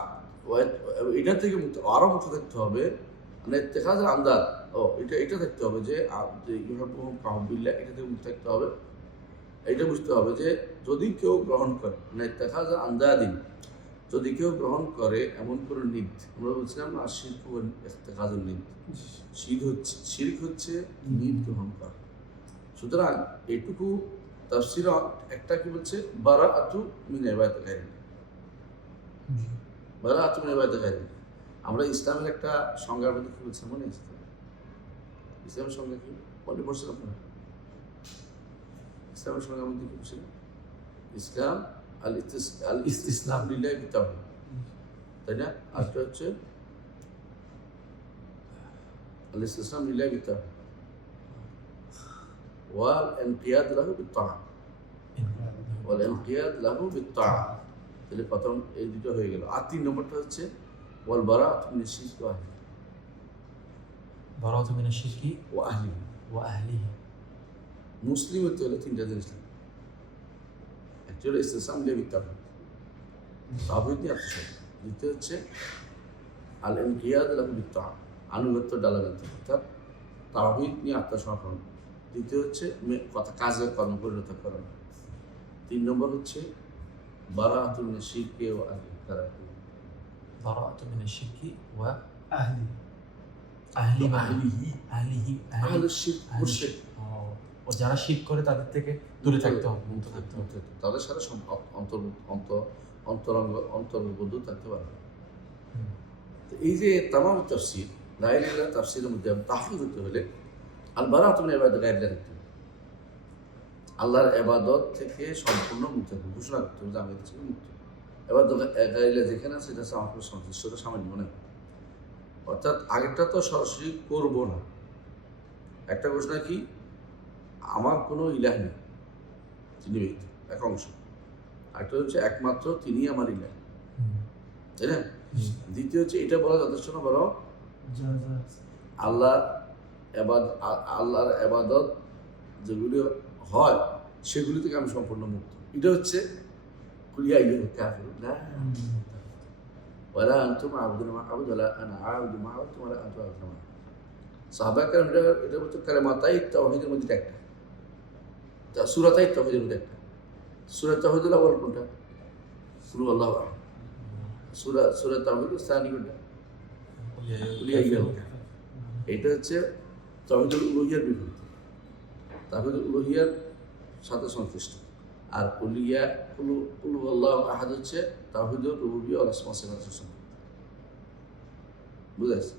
এটা থেকে মুক্ত আরও মুক্ত থাকতে হবে, মানে ইত্তেখাযুল আন্দাদ, এটা থাকতে হবে যে ইউহিব্বুহুম কাহুব্বিল্লাহ, এটা থেকে মুক্ত থাকতে হবে। এটা বুঝতে হবে যে যদি কেউ গ্রহণ করে, মানে ইত্তেখাযুল আন্দাদিন, যদি কেউ গ্রহণ করে এমন কোনো নিদ, আমরা বলছিলাম না শিরক ওয়াল ইত্তেখাযুন নিদ, শিরক হচ্ছে নিদ গ্রহণ করা। সুতরাং এইটুকু তাফসীর একটা কি বলছে, বারাআতু মিন ইবাদাতি গায়রিল্লাহ, বারাআতু মিন ইবাদাতি গায়রিল্লাহ। আমরা ইসলামের একটা সংজ্ঞার মধ্যে কি বলছি মনে আছে? ইসলামের সংজ্ঞা কি মনে পড়ছে আপনার? ইসলামের সংজ্ঞার মধ্যে কি বলছিল? ইসলাম আল ইসতিসলাম লিল্লাহি বিত-তাওহীদ, তাই না? আরেকটা হচ্ছে আল ইসতিসলাম লিল্লাহি বিত-তাওহীদ ওয়াল ইনকিয়াদ লাহু বিত-তাআহ, ওয়াল ইনকিয়াদ লাহু বিত-তাআহ। তাহলে প্রথম এই দুটো হয়ে গেল। আর 3 নম্বরটা হচ্ছে ওয়াল বারাআতু মিনাশ শিরকি ওয়া আহলিহি, বারাআতু মিনাশ শিরকি ওয়া আহলিহি। ওয়া আহলিহি। মুসলিম হতে হলে 3টা জিনিস লাগবে। একটা হলো ইসতিসলাম লিল্লাহি বিত-তাওহীদ, তাওহীদ নিয়ে আত্মসমর্পণ। দ্বিতীয় হচ্ছে আল ইনকিয়াদ লাহু বিত-তাআহ, আনুগত্য ডালাগত, অর্থাৎ তাওহীদ নিয়ে আত্মসমর্পণ। দ্বিতীয় হচ্ছে কাজে কর্ম পরিণত করা। 3 নম্বর হচ্ছে বারাআতু মিনাশ শিরকি ওয়া আহলিহি, বারাআতু মিনাশ শিরকি ওয়া আহলি আহলিহি। আহলিহি আহলুশ শিরক, মুশরিক, ও যারা শিরক করে তাদের থেকে দূরে থাকতে হবে, মুক্ত থাকতে হবে। তাদের সাথে অন্তর্বদ্ধ থাকতে পারবে। তো এই যে তামাম তাফসীর, লা ইলাহা ইল্লাল্লাহ তাফসীরের মধ্যে তাহফিজ হতে হলে আল বারাআতু মিন ইবাদাতি গায়রিল্লাহ থাকতে হবে। আল্লাহর ইবাদত থেকে সম্পূর্ণ মুক্ত থাকবে, ঘোষণা করতে হবে যে আমি এর থেকে মুক্ত। ইবাদত গায়রিল্লাহ যেখানে আছে এটা আমার কোনো সংশ্লিষ্টতা সামান্য মনে হয়। অর্থাৎ আগেরটা তো সরাসরি করবো না, একটা ঘোষণা কি, আমার কোনো ইলাহ নেই, তিনি ব্যতীত, এক অংশ। আরেকটা হচ্ছে একমাত্র তিনি আমার ইলাহ, তাই না? দ্বিতীয় হচ্ছে এটা বলা যথেষ্ট না, বরং আল্লাহর ইবাদত যেগুলি হয় সেগুলি থেকে আমি সম্পূর্ণ মুক্ত। এটা হচ্ছে কুলিয়া আইয়ুহাল কাফিরুন লা ওয়ালা আনতুম আ'বুদুনা মা আ'বুদু ওয়ালা আনা আ'বুদু মা আ'বাদতুম ওয়ালা আনতুম আ'বুদুনা মা। সাহাবায়ে কেরাম এটা হচ্ছে কালেমাতাই তাওহীদের মধ্যে একটা, সূরাতাই তাওহীদের মধ্যে একটা। সূরা তাওহীদুল আউয়াল কোনটা? কুল আল্লাহু আহাদ। সূরা তাওহীদুল সানি কোনটা? কুলিয়া আইয়ুহাল কাফিরুন। এটা হচ্ছে তাওহীদুল উলুহিয়ার বিপরীত, তাওহীদুল উলুহিয়ার সাথে সংশ্লিষ্ট। আর কুল আল্লাহু আহাদ হচ্ছে তাওহীদুর রুবুবিয়্যাহ ওয়াল আসমা ওয়াস সিফাতের সম্পর্ক। বুঝা গেছে?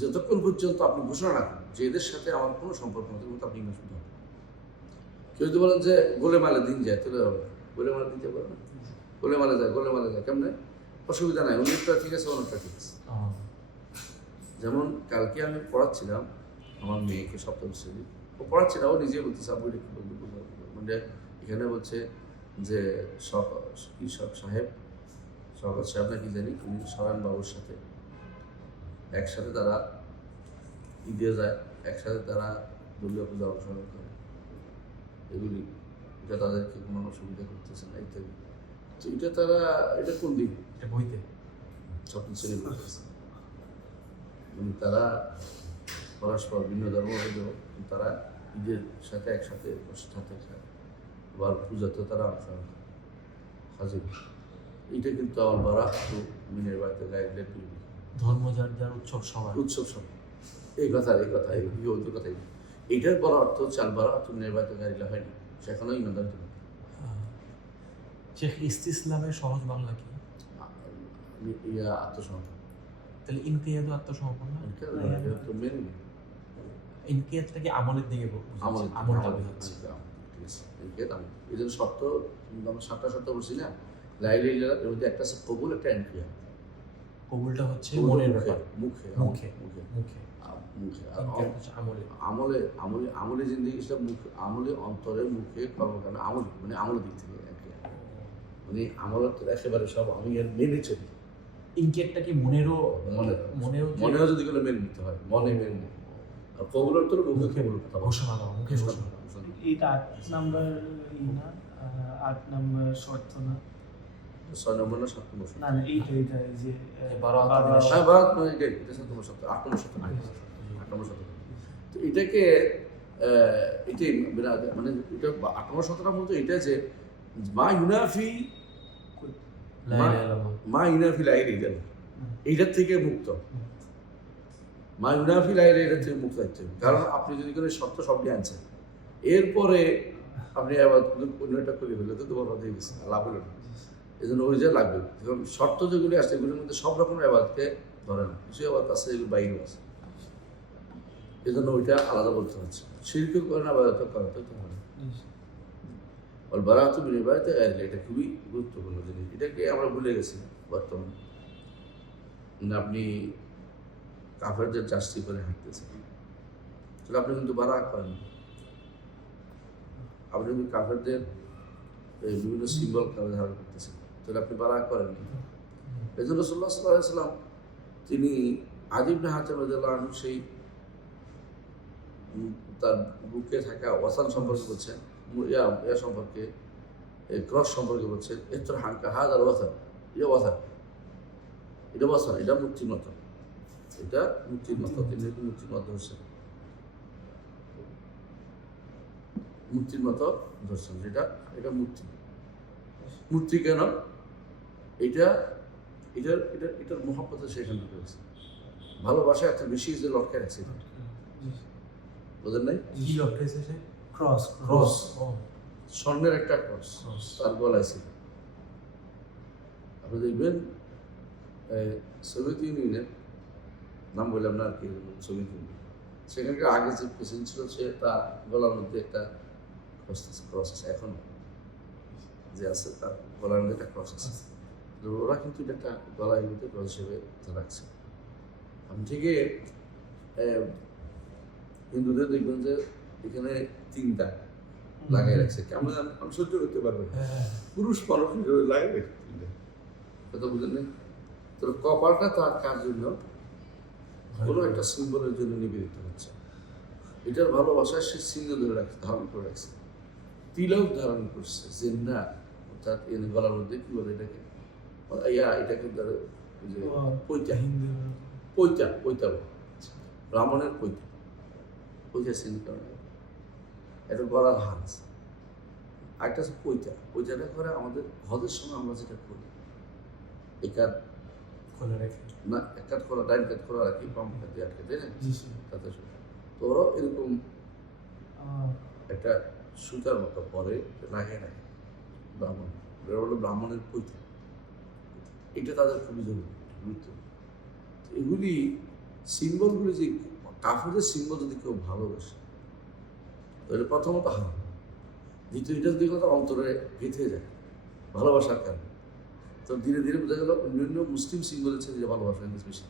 যতক্ষণ পর্যন্ত আপনি ঘোষণা না করেন যে এদের সাথে আমার কোনো সম্পর্ক নেই, তখন আপনি ইমান শুনতে হবে। কেউ যদি বলেন যে গোলে মালে দিন যায়, তাহলে হবে না। গোলে মালে দিতে পারে না, গোলে মালে যায় কেমনে? অসুবিধা নাই, অনেকটা ঠিক আছে, অনেকটা ঠিক আছে। যেমন কালকে আমি পড়াচ্ছিলাম আমার মেয়েকে, 7ম শ্রেণী, ও পড়াচ্ছি না, ও নিজে বলতেছে আব্বু এটা কি বলবো, মানে এখানে বলছে যে কৃষক সাহেব, শওকত সাহেব না কি জানি, উনি সরান বাবুর সাথে একসাথে তারা ঈদে যায়, একসাথে তারা দুর্গা পূজা অনুসরণ করে, এগুলি এটা তাদেরকে কোনো অসুবিধা করতেছে না ইত্যাদি। তো এটা কোন দিক? এটা বইতে 7ম শ্রেণী পড়তেছে। তারা পরস্পর ভিন্ন ধর্ম হলেও তারা ঈদের সাথে একসাথে সাথে খায়, আবার পূজাতেও তারা অনুসরণ করে, হাজির। এইটা কিন্তু আল বারাআতু মিন ইবাদাতি গায়রিল্লাহ, ধর্ম যার যার উৎসব সবার এই কথাই এইটার বড় অর্থ হচ্ছে আল বারাআতু মিন ইবাদাতি গায়রিল্লাহ হয়নি, সেখানেও ইমানদার হতে হবে। শেখ ইসতিসলামের সহজ বাংলা কি? আত্মসমর্পণ। তাহলে ইনকিয়াদও আত্মসমর্পণ না? তো মেনে নেই, ইনকিয়াদটা কি আমলের দিকে আমলটা বোঝাচ্ছে। এই জন্য শর্ত, আমরা 7টা শর্ত বলছি না, লা ইলাহা ইল্লাল্লাহ, এর মধ্যে একটা আছে কবুল, একটা ইনকিয়াদ। কবুলটা হচ্ছে মনের ব্যাপার, মুখে। আমলে জিন্দেগি ইসলাম, আমলে অন্তরে, মুখে, কর্মকাণ্ড, মানে আমলের দিক থেকে মানে আমলের তো একেবারে সব আমি আর মেনে চলি। ইনকিয়াদটা কি মনেরও যদি কোনো মেনে নিতে হয়, মনে মেনে নিতে। আর কবুলের তো মুখে ঘোষণা দাও, মুখে ঘোষণা। এটা 8 নাম্বার শর্ত না? 6 নম্বর না 7 নম্বর না না এইটা এই যে বারাত বারাত। হ্যাঁ বারাত মানে এটাই, এটা 7 নম্বর শর্ত, 8 নম্বর শর্ত না, 8 নম্বর শর্ত। তো এটাকে এটাই মানে এটা 8 নম্বর শর্তটা মূলত এটা যে মা ইউনাফি লা ইলাহা ইল্লাল্লাহ। মা ইউনাফি লাইল এইটার থেকে মুক্ত, মা ইউনাফি লাইল এটার থেকে মুক্ত হচ্ছে। কারণ আপনি যদি কোনো শর্ত সবটি আনছেন, এরপরে আপনি আবার অন্য একটা করে ফেললে তো তোমার হয়ে গেছে, লাভ হলো না। এই জন্য ওই যে লাগবে, কারণ শর্ত যেগুলি আসছে এগুলির মধ্যে সব রকমের আবাদকে ধরে না, কিছু আবাদ আছে এগুলো বাইরে আছে, এই জন্য ওইটা আলাদা বলতে হচ্ছে। শিরকেও করেন আবাদত করাতে তো হয়। আর বারাত বিনিবাহিত এটা খুবই গুরুত্বপূর্ণ জিনিস, এটাকে আমরা ভুলে গেছি বর্তমানে। আপনি কাফেরদের চাষটি করে হাঁটতেছেন, তাহলে আপনি কিন্তু বারা করেন, আপনি কিন্তু কাফেরদের বিভিন্ন সিম্বল কারণে ধারণ করতেছেন, তাহলে আপনি বারা করেন। এই জন্য রাসূলুল্লাহ সাল্লাল্লাহু আলাইহি ওয়াসাল্লাম তিনি আদি ইবনে হাতিম রাদিয়াল্লাহু আনহু সেই তার বুকে থাকা ওয়াসান সম্পর্কে বলছেন, ইয়া সম্পর্কে, ক্রস সম্পর্কে বলছেন, এর হাঙ্কা হাত আর ওয়াসান, এটা ওয়াসান, এটা ওয়াসান, এটা মূর্তির মতো, এটা মূর্তির মতো, তিনি মূর্তির মতো ধরছেন, মূর্তির মতো ধরছেন, যেটা এটা মূর্তি। মূর্তি কেন? এটা এটার এটার এটার মহব্বত সেখানে রয়েছে, ভালোবাসা এত বেশি যে লটকে রাখছে, বোঝেন নাই? কি লটকাইছে সে? ক্রস ক্রস, ও স্বর্ণের একটা ক্রস তার গলায় ছিল। আপনি দেখবেন সোভিয়েত ইউনিয়নের নাম বললাম না আর কি, সোভিয়েত ইউনিয়ন, সেখানকার আগে যে প্রেসিডেন্ট ছিল সে তার গলার মধ্যে একটা ক্রস আছে, এখন যে আছে তার গলার মধ্যে একটা ক্রস আছে। তো ওরা কিন্তু এটা একটা গলার মধ্যে ক্রস হিসেবে রাখছে। আমি ঠিকই হিন্দুদের দেখবেন যে এখানে 3টা লাগাই রাখছে, কেমন আমি সহ্য করতে পারবো না, পুরুষ মানুষ লাগাই রাখছে 3টা, কথা বুঝলেন না? তো কপালটা তার কার জন্য? কোনো একটা সিম্বলের জন্য নিবেদিত হচ্ছে, এটার ভালোবাসায় সে চিহ্ন ধরে রাখছে, ধারণ করে রাখছে, তিলক ধারণ করছে, যে না অর্থাৎ গলার মধ্যে কি বলে এটাকে, এটাকে যে পৈতা, পৈতা পৈতা ব্রাহ্মণের পৈতা, পৈতা চিহ্ন কারণে এটা গলার হাত। আরেকটা আছে পৈতা, পৈতাটা করে আমাদের হজের সময় আমরা যেটা করি, একাত খোলা রেখে না, একাত খোলা, ডাইন কাত খোলা রাখি, বাম কাত দিয়ে আটকে, তাই না? তাতে তো ওরাও এরকম একটা সুতার মতো পরে লাগে রাখে ব্রাহ্মণ, এটা হলো ব্রাহ্মণের পৈতা, এটা তাদের খুবই জরুরি, গুরুত্বপূর্ণ। এগুলি সিম্বলগুলি যে কাফেরের সিম্বল যদি কেউ ভালোবাসে তাহলে প্রথমত হারাম, দ্বিতীয় এটা যদি তার অন্তরে গেঁথে যায় ভালোবাসার কারণে, তো ধীরে ধীরে বোঝা গেল অন্যান্য মুসলিম সিম্বলের চেয়ে যেটা ভালোবাসা কিন্তু বেশি,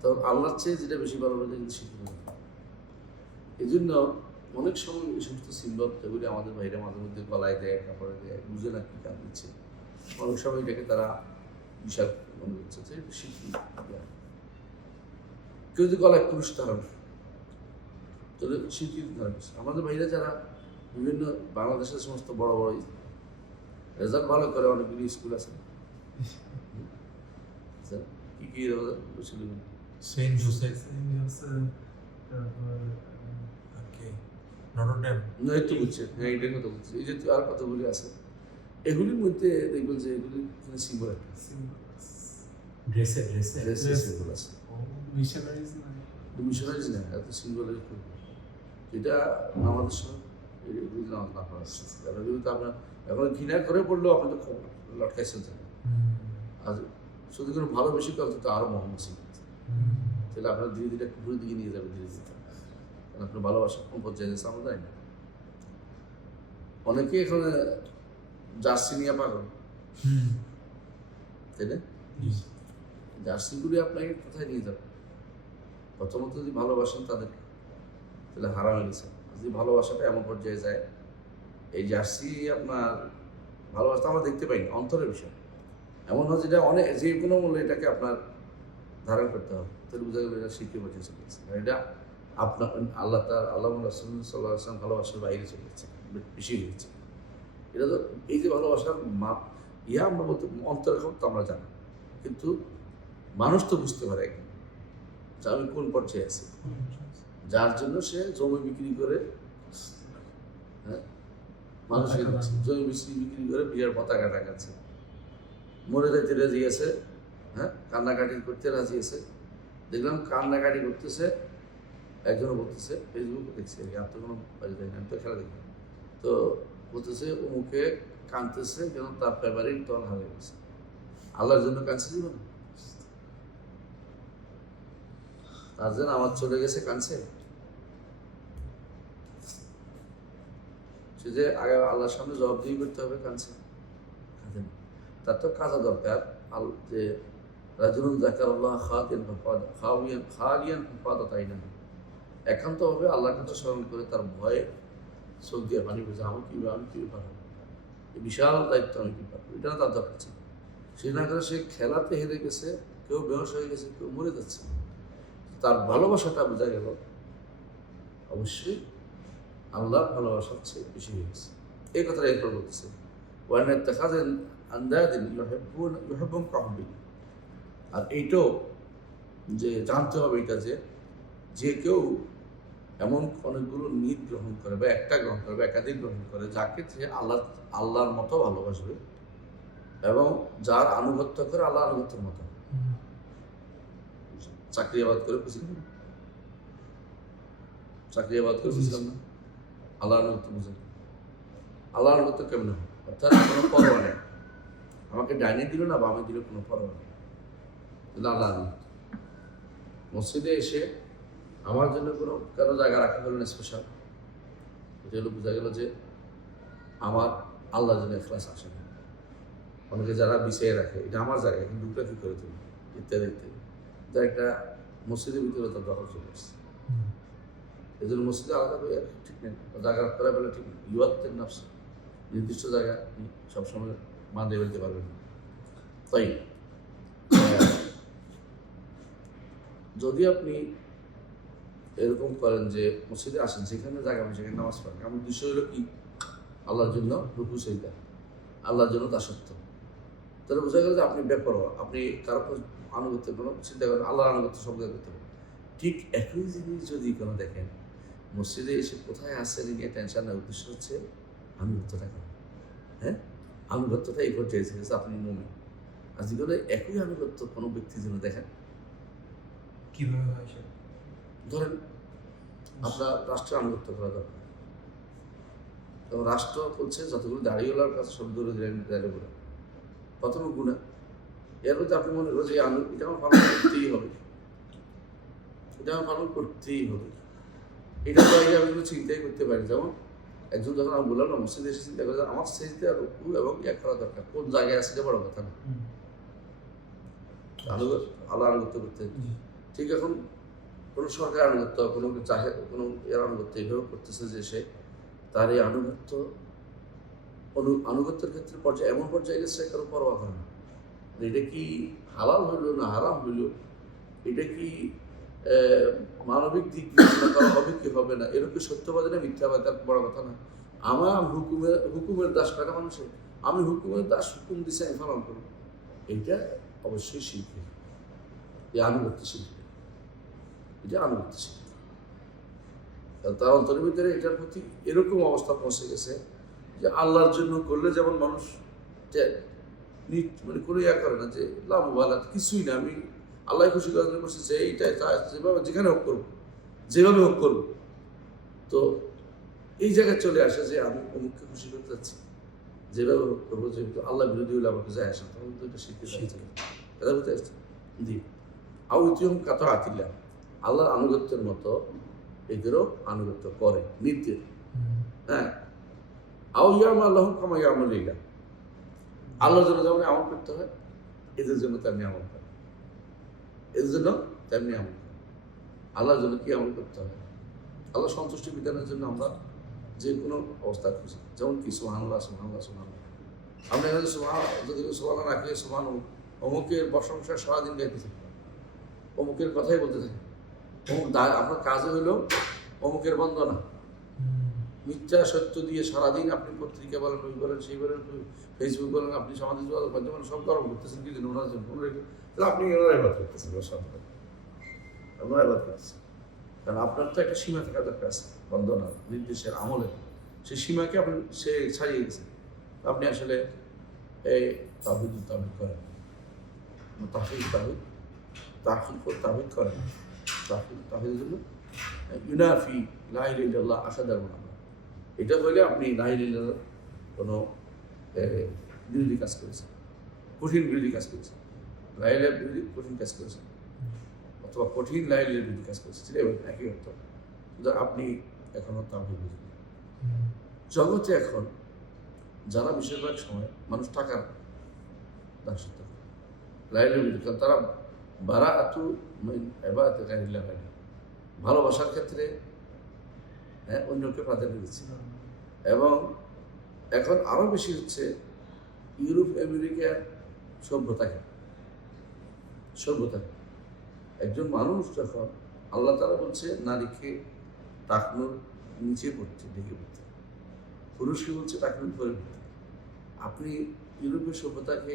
তখন আল্লাহর চেয়ে যেটা বেশি ভালোবাসা কিন্তু শিখতে হবে। এই জন্য অনেক সময় এই সমস্ত সিম্বল যেগুলি আমাদের বাইরে মাঝে মধ্যে গলায় দেয়, কাপড়ে দেয়, বুঝে না কি কাজ দিচ্ছে, অনেক সময় এটাকে তারা বিশাল মনে করছে যে শিখি। কেউ যদি গলায় পুরুষ ধারণ তাহলে স্বীকৃতি ধারণ করছে। আমাদের বাইরে যারা বিভিন্ন বাংলাদেশের সমস্ত বড় বড় রেজাল্ট ভালো করে অনেকগুলি স্কুল আছে, কি কি ছিল, সেন্ট জোসেফ, নটরডেম, একটু বুঝছে, হ্যাঁ এটার কথা বলছি, এই জাতীয় আর কতগুলি আছে, এগুলির মধ্যে দেখবেন যে এগুলি এখানে সিম্বল একটা ড্রেসে সিম্বল আছে, মিশনারিজ না, মিশনারিজ না, এত সিম্বলের এটা আমাদের সঙ্গে না করা কিন্তু আপনার এখন ঘৃণা করে পড়লেও আপনি তো লটকাই চলতে পারেন, আর শুধু কোনো ভালো বেশি করতে তো আরও মহম্মদ সিং, তাহলে আপনার ধীরে ধীরে কুকুরের দিকে নিয়ে যাবে, ধীরে ধীরে কারণ আপনার ভালোবাসা কোন পর্যায়ে গেছে আমরা জানি না। অনেকে এখানে জার্সি নিয়ে পাগল, তাই না? জার্সিগুলি আপনাকে কোথায় নিয়ে যাবে? প্রথমত যদি ভালোবাসেন তাদেরকে তাহলে হারাম হয়ে গেছে, যদি ভালোবাসাটা এমন পর্যায়ে যায়, এই জার্সি আপনার ভালোবাসা আমরা দেখতে পাই না, অন্তরের বিষয় এমন হয় যেটা অনেক যে কোনো মূল্যে এটাকে আপনার ধারণ করতে হবে, তাহলে বোঝা গেল এটা শিখে বসে চলেছে, এটা আপনার আল্লাহ তার আল্লাহ রাসূল সাল্লাল্লাহু আলাইহি ওয়াসাল্লাম ভালোবাসার বাইরে চলে গেছে, বেশি হয়েছে। এটা তো এই যে ভালোবাসার ইহা আমরা বলতে অন্তরের খবর তো আমরা জানি, কিন্তু মানুষ তো বুঝতে পারে একদম যে আমি কোন পর্যায়ে আছি, যার জন্য সে জমি বিক্রি করে, হ্যাঁ, মানুষের জমি বিক্রি করে বিয়ের পতাকা টাকাচ্ছে, মরে যাইতে রাজি আছে, হ্যাঁ, কান্নাকাটি করতে রাজি আছে। দেখলাম কান্নাকাটি করতেছে, একজনও বলতেছে, ফেসবুকে দেখছি আর কি, আর তো কোনো বাড়ি যাই না, আমি তো খেলা দেখি, তো বলতেছে অমুকে কাঁদতেছে যেন তার ফেভারিট দল হারিয়ে গেছে। আল্লাহর জন্য কাঁদছে জীবন, তার জন্য আমার চলে গেছে কাঁদছে, সে যে আগে আল্লাহর সামনে জবাবদিহি করতে হবে কাঁদছে, কাঁদে না। তার তো কাজা দরকার যে রাজুলুন যাকারাল্লাহ খালিয়ান ফাদাত আইনাহু, একান্তভাবে আল্লাহর কথা স্মরণ করে তার ভয়ে চোখ দিয়ে পানি পড়ছে, আমি কি পারবো, এই বিশাল দায়িত্ব আমি কি পারবো, এটা না তার দরকার ছিল। সে না করে সে খেলাতে হেরে গেছে, কেউ বেহস হয়ে গেছে, কেউ মরে যাচ্ছে, তার ভালোবাসাটা বোঝা গেল অবশ্যই আল্লাহর ভালোবাসার চেয়ে বেশি হয়ে গেছে। এই কথাটা এরপর বলতেছে, ওয়াইনাত তাখাযেন আন্দাদিন ইউহিব্বুহুম কাহুব্বিহি। আর এইটাও যে জানতে হবে এটা যে কেউ এমন অনেকগুলো নিদ গ্রহণ করে বা একটা গ্রহণ করে বা একাধিক গ্রহণ করে, যাকে সে আল্লাহর মতো ভালোবাসবে এবং যার আনুগত্য করে আল্লাহ আনুগত্যের মতো। চাকরি আবাদ করে বুঝলাম, চাকরি আবাদ করে বুঝলাম না, আল্লাহ আনুগত্য বুঝলাম, আল্লাহ আনুগত্য কেমন হয়, অর্থাৎ কোনো পরোয়া নেই, আমাকে ডাইনে দিল না বামে দিল কোনো পরোয়া নেই, আল্লাহ আনুগত্য। মসজিদে এসে আমার জন্য কারো জায়গা রাখা হলো না স্পেশাল, এটা হলো বোঝা গেল যে আমার আল্লাহর জন্য ইখলাস আসে না। অনেকে যারা বিছিয়ে রাখে এটা আমার জায়গা কিন্তু দুটা কি করে তুমি ইত্যাদি ইত্যাদি, যা একটা মসজিদের ভিতরে তার দখল চলে আসছে। এই জন্য মসজিদে আলাদা করে ঠিক নেই, জায়গা করা বেলা ঠিক নেই, ইউয়াত্তের নাফস, নির্দিষ্ট জায়গা আপনি সবসময় বাঁধে ফেলতে পারবেন না। তাই যদি আপনি এরকম করেন যে মসজিদে আসেন, সেখানে জায়গা পাবেন, সেখানে নামাজ পড়েন, আমার উদ্দেশ্য হলো কি আল্লাহর জন্য রুকু সেজদা, আল্লাহর জন্য দাসত্ব, তাহলে বোঝা গেল যে আপনি বেপরোয়া, আপনি কারো আনুগত্য কোনো চিন্তা করেন, আল্লাহর আনুগত্য সব জায়গায় করতে হবে। ঠিক একই জিনিস যদি কোনো দেখেন মসজিদে এসে কোথায় আসছেন নিয়ে টেনশন নেওয়ার উদ্দেশ্য হচ্ছে আনুগত্যটা করা, হ্যাঁ, আনুগত্যটা এই পর্যায়ে এসেছে আপনি মুমিন। আর যেগুলো একই আনুগত্য কোনো ব্যক্তির জন্য দেখেন, কিভাবে হয় সেটা? ধরেন আপনার রাষ্ট্রের আনুগত্য করা দরকার, এবং রাষ্ট্র বলছে যতগুলো দাঁড়িয়েওয়ালার কাছে সব দূরে দাঁড়িয়ে বলে প্রথমে গুণা, এর মধ্যে আপনি মনে করেন যে এটা আমার পালন করতেই হবে, এটা আমার পালন করতেই হবে, এটা তো আগে আমি কোনো চিন্তাই করতে পারি। যেমন একজন যখন আমি বললাম না মসজিদে এসে চিন্তা করে আমার সেজদা আর রুকু এবং ইয়া করা দরকার, কোন জায়গায় আছে এটা বড় কথা না, আল্লাহ আনুগত্য করতে। ঠিক এখন কোনো সরকার আনুগত্য, কোনো এর আনুগত্য এইভাবে করতেছে যে সে তার এই আনুগত্যের ক্ষেত্রে এমন পর্যায়ে গেছে কারো পরোয়া করে না, এটা কি হালাল হইল না হারাম হইল, এটা কি মানবিক দিক বিবেচনা করা হবে কি হবে না, এরকম সত্যবাদী না মিথ্যাবাদী, তার বড় কথা না। আমার হুকুমের দাস কাটা মানুষের, আমি হুকুমের দাস, হুকুম দিছে আমি পালন করব, এইটা অবশ্যই শিল্পী, এই আনুগত্য শিল্পী, এটা আনুগত্য শিল্পী। তার অন্তরের ভিতরে এটার প্রতি এরকম অবস্থা পৌঁছে গেছে যে আল্লাহর জন্য করলে যেমন মানুষ মানে কোনো ইয়া করে না যে লাভ ভালো কিছুই না, আমি আল্লাহ খুশি করার জন্য করছি, যে এইটাই যেভাবে যেখানে হোক করবো, যেভাবে হোক করবো। তো এই জায়গায় চলে আসে যে আমি অমুককে খুশি করতে যাচ্ছি, যেভাবে হোক করবো, যেহেতু আল্লাহ বিরোধী হলে আমাকে যায় আসে, তখন তো এটা শিখতে এটা বলতে আসছে জি আউতিয়ম কাতো আতিল্লা, আল্লাহর আনুগত্যের মতো এদেরও আনুগত্য করে নির্দেশ, হ্যাঁ, আউ ইয়াম আল্লাহ কামা ইয়ামুলিল্লাহ, আল্লাহর জন্য যেমন আমল করতে হয় এদের জন্য তেমনি আমল করে, এদের জন্য তেমনি আমল করে। আল্লাহর জন্য কি আমল করতে হয়, আল্লাহ সন্তুষ্টি বিধানের জন্য আমরা যে কোনো অবস্থা খুঁজি, যেমন কি সুবহানাল্লাহ সুবহানাল্লাহ সুবহানাল্লাহ, আমরা এখানে যদি সুবহানাল্লাহ রাখি সুবহান অমুকের প্রশংসা সারাদিন গাইতে থাকি, অমুকের কথাই বলতে থাকি, অমুক আপনার কাজে হইল অমুকের বন্দনা, মিথ্যা সত্য দিয়ে সারাদিন আপনি পত্রিকা বলেন, ওই বলেন, সেই বলেন, ফেসবুক বলেন, আপনি সামাজিক যোগাযোগ মাধ্যম বলেন, সব গরম করতেছেন কি জন্য? ওনার জন্য। তাহলে আপনি ওনার এবার করতেছেন, ওনার এবার করতেছেন। কারণ আপনার তো একটা সীমা থাকা দরকার আছে, বন্দনা নির্দেশের আমলে। সেই সীমাকে আপনি সে ছাড়িয়ে গেছেন। আপনি আসলে এই তাহিদ করেন, তাহিদ করেন। তাহিদের জন্য ইউনাফি লা ইলাহা ইল্লাল্লাহ আসাদার বানানো, এটা হইলে আপনি লা ইলাহা ইল্লাল্লাহ কোনো বিরোধী কাজ করেছেন, কঠিন বিরোধী কাজ করেছেন, লা ইলাহা বিরোধী কঠিন কাজ করেছেন, অথবা কঠিন লা ইলাহা বিরোধী কাজ করেছেন, সেটাই একই অর্থ। সুতরাং আপনি এখনো তাহিদ বুঝলেন। জগতে এখন যারা বেশিরভাগ সময় মানুষ টাকার দাসত্ব করে, লা ইলাহা বিরোধী, কারণ তারা বারাআতু মিন ইবাদাতি গায়রিল্লাহ, ভালোবাসার ক্ষেত্রে অন্যকে প্রাধান্য দিচ্ছে। এবং এখন আরও বেশি হচ্ছে ইউরোপ আমেরিকার সভ্যতাকে। একজন মানুষ যখন আল্লাহ তাআলা বলছে নারীকে টাকনুর নিচে পড়তে, ঢেকে পড়তে, পুরুষকে বলছে টাকনুর ধরে পড়তে, আপনি ইউরোপীয় সভ্যতাকে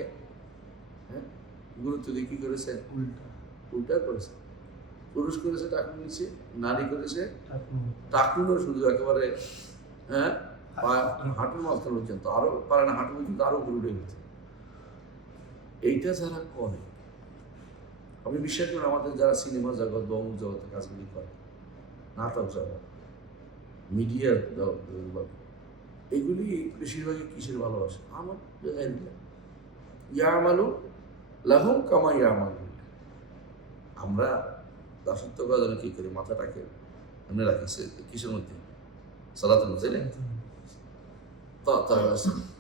গুরুত্ব দিয়ে কী করেছেন? উল্টা করেছেন। পুরুষ করেছে টাকনুর নিচে, নারী করেছে টাকনুরও শুধু একেবারে হাঁটুর মাঝখানে পর্যন্ত, আরো পারে না, হাঁটু পর্যন্ত আরো উপরে উঠে গেছে। এইটা যারা করে, আমি বিশ্বাস করি আমাদের যারা সিনেমা জগৎ বা অমুক জগতের কাজগুলি করে, নাটক জগৎ, মিডিয়ার জগৎ, এগুলি বেশিরভাগই কিসের ভালোবাসে? আমার ইয়ামালু লাহুম কামা ইয়ামালু। আমরা দাসত্ব করার জন্য কী করি? মাথাটাকে এমনি রাখি কিসের মধ্যে? সালাতের মধ্যে,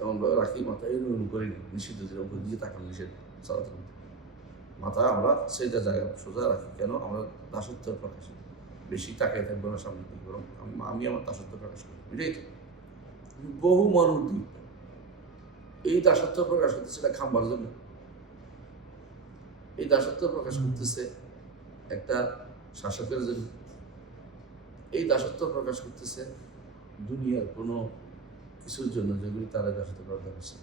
এমনভাবে রাখি, মাথা এরকম করি না, নিষিদ্ধ যেরকম দিকে তাকানো নিষেধ। সালাতের মধ্যে মাথা আমরা সেইটা জায়গায় সোজা রাখি। কেন? আমরা দাসত্ব প্রকাশ বেশি তাকাই থাকবো না সামনে দিকে, বরং আমি আমার দাসত্ব প্রকাশ করি। এটাই তো বহু মানুষ দিক এই দাসত্ব প্রকাশ করতেছে এটা খাম্বার জন্য। এই দাসত্ব প্রকাশ করতেছে একটা শাসকের জন্য। এই দাসত্ব প্রকাশ করতেছে দুনিয়ার কোনো কিছুর জন্য, যেগুলি তারা দাসত্ব প্রকাশ করছে।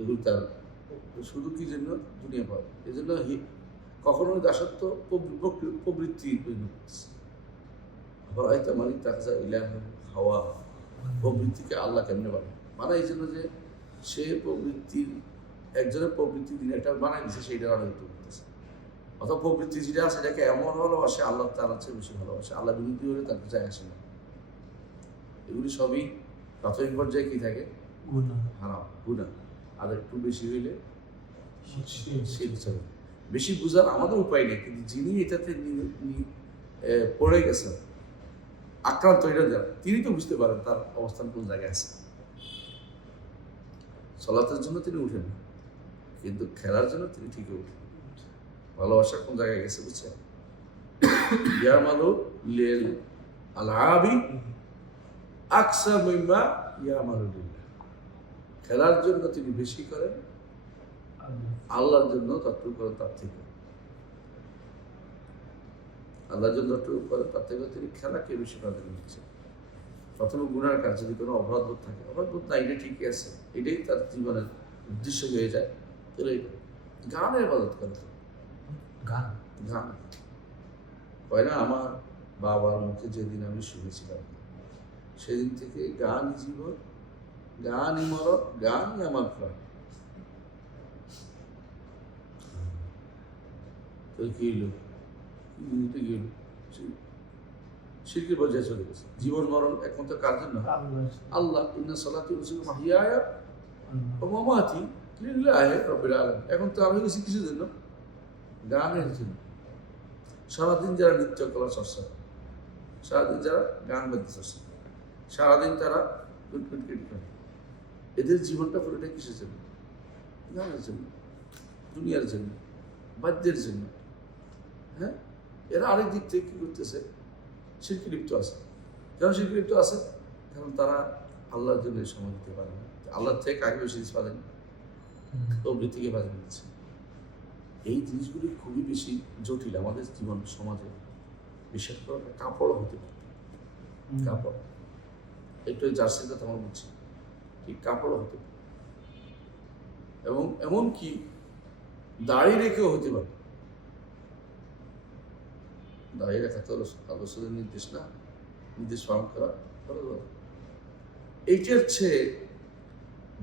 এগুলি তার শুধু কি জন্য? দুনিয়া পাবে। এই জন্য কখনো দাসত্ব প্রবৃত্তি তৈরি করতেছে। আবার হয়তো মালিক তাকজা ইলাহ হাওয়া, প্রবৃত্তিকে আল্লাহ কেমনে বানায়? এই জন্য যে সে প্রবৃত্তির একজনের প্রবৃত্তি দিন একটা বানাই দিচ্ছে, সেইটা রাজত্ব করতেছে। অথবা প্রবৃত্তি যেটা আছে সেটাকে এমন ভালোবাসে, আল্লাহ তার চেয়ে বেশি ভালোবাসে, আল্লাহ বিরোধী হলে তার যায় আসে না। এগুলি সবই প্রাথমিক পর্যায়ে কি থাকে? হারাম, গুনাহ। আর একটু বেশি হইলে শিরক চলে। বেশি বুঝার আমাদের উপায় নেই, কিন্তু যিনি এটাতে পড়ে গেছেন, আক্রান্ত এটা যান, তিনি তো বুঝতে পারেন তার অবস্থান কোন জায়গায় আছে। সালাতের জন্য তিনি উঠেন, কিন্তু খেলার জন্য তিনি ঠিকই উঠেন। ভালোবাসা কোন জায়গায় গেছে বুঝছেন? ইয়ামালু লিল আলআবি আকসার মিম্মা ইয়ামালু লিল্লাহ। খেলার জন্য তিনি বেশি করেন, আল্লাহর জন্য ততটুকু করেন তার থেকে। আল্লাহর জন্য যতটুকু করেন তার থেকে তিনি খেলাকে বেশি প্রাধান্য দিচ্ছেন। প্রথমে গুনার কাজ, যদি কোনো অপরাধবোধ থাকে, অপরাধবোধ না, এটা ঠিকই আছে, এটাই তার জীবনের উদ্দেশ্য হয়ে যায়, তাহলে গানের ইবাদত করে। গান হয় না? আমার বাবার মুখে যেদিন আমি শুনেছিলাম, সেদিন থেকে গানই জীবন, গানই মরণ, গানই আমার প্রাণ। তো কি হইল? শিরকের পর্যায়ে চলে গেছে। জীবন মরণ একমাত্র কার জন্য? আল্লাহ। ইন্না সালাতি ওয়া নুসুকি মাহইয়ায়া ওয়া মামাতি লিল্লাহি রাব্বিল আলামিন। এখন তো আমি গেছি কিসের জন্য? গানের জন্য। সারাদিন যারা নৃত্য কলা চর্চা, সারাদিন যারা গান বাদ্য চর্চা, সারাদিন তারা কুটকুট করে, এদের জীবনটা পুরোটা কিসের জন্য? গানের জন্য, দুনিয়ার জন্য, বাদ্যের জন্য। হ্যাঁ, এরা আরেক দিক থেকে কী করতেছে? শিরকে লিপ্ত আছে। কেন শিরকে লিপ্ত আছে? কারণ তারা আল্লাহর জন্য সময় দিতে পারে না। আল্লাহর থেকে কাকে বেশি পারেন? প্রবৃত্তিকে প্রাধান্য দিচ্ছে। এই জিনিসগুলি খুবই বেশি জটিল আমাদের জীবন সমাজে। বিশ্বাস করা কাপড় হতে পারে, কাপড়, একটু জার্সির কথা আমার বলছি, ঠিক কাপড়ও হতে পারে, এবং এমনকি দাড়ি রেখেও হতে পারে। দাড়ি রাখা তো আলোচনার নির্দেশ না, নির্দেশ পালন করা ফরজ। এইটার চেয়ে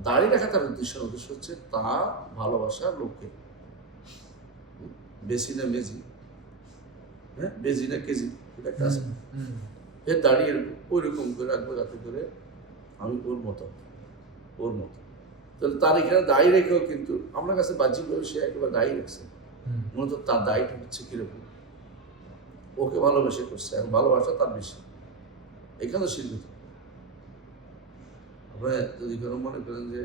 দাড়ি রাখা তার উদ্দেশ্য হচ্ছে তার ভালোবাসার লোককে, বেশি না মেজি, হ্যাঁ বেজি না কেজি, এটা একটা আছে, এ দাঁড়িয়ে ওই রকম করে রাখবো যাতে করে আমি ওর মতো, তাহলে তার এখানে দায়ী রেখেও কিন্তু আমার কাছে বাহ্যিকভাবে সে একেবারে দায়ী রাখছে, মূলত তার দায়টা হচ্ছে কিরকম, ওকে ভালোবেসে করছে, এখন ভালোবাসা তার বেশি, এখানে শিল্পী। আপনারা যদি কোনো মনে করেন যে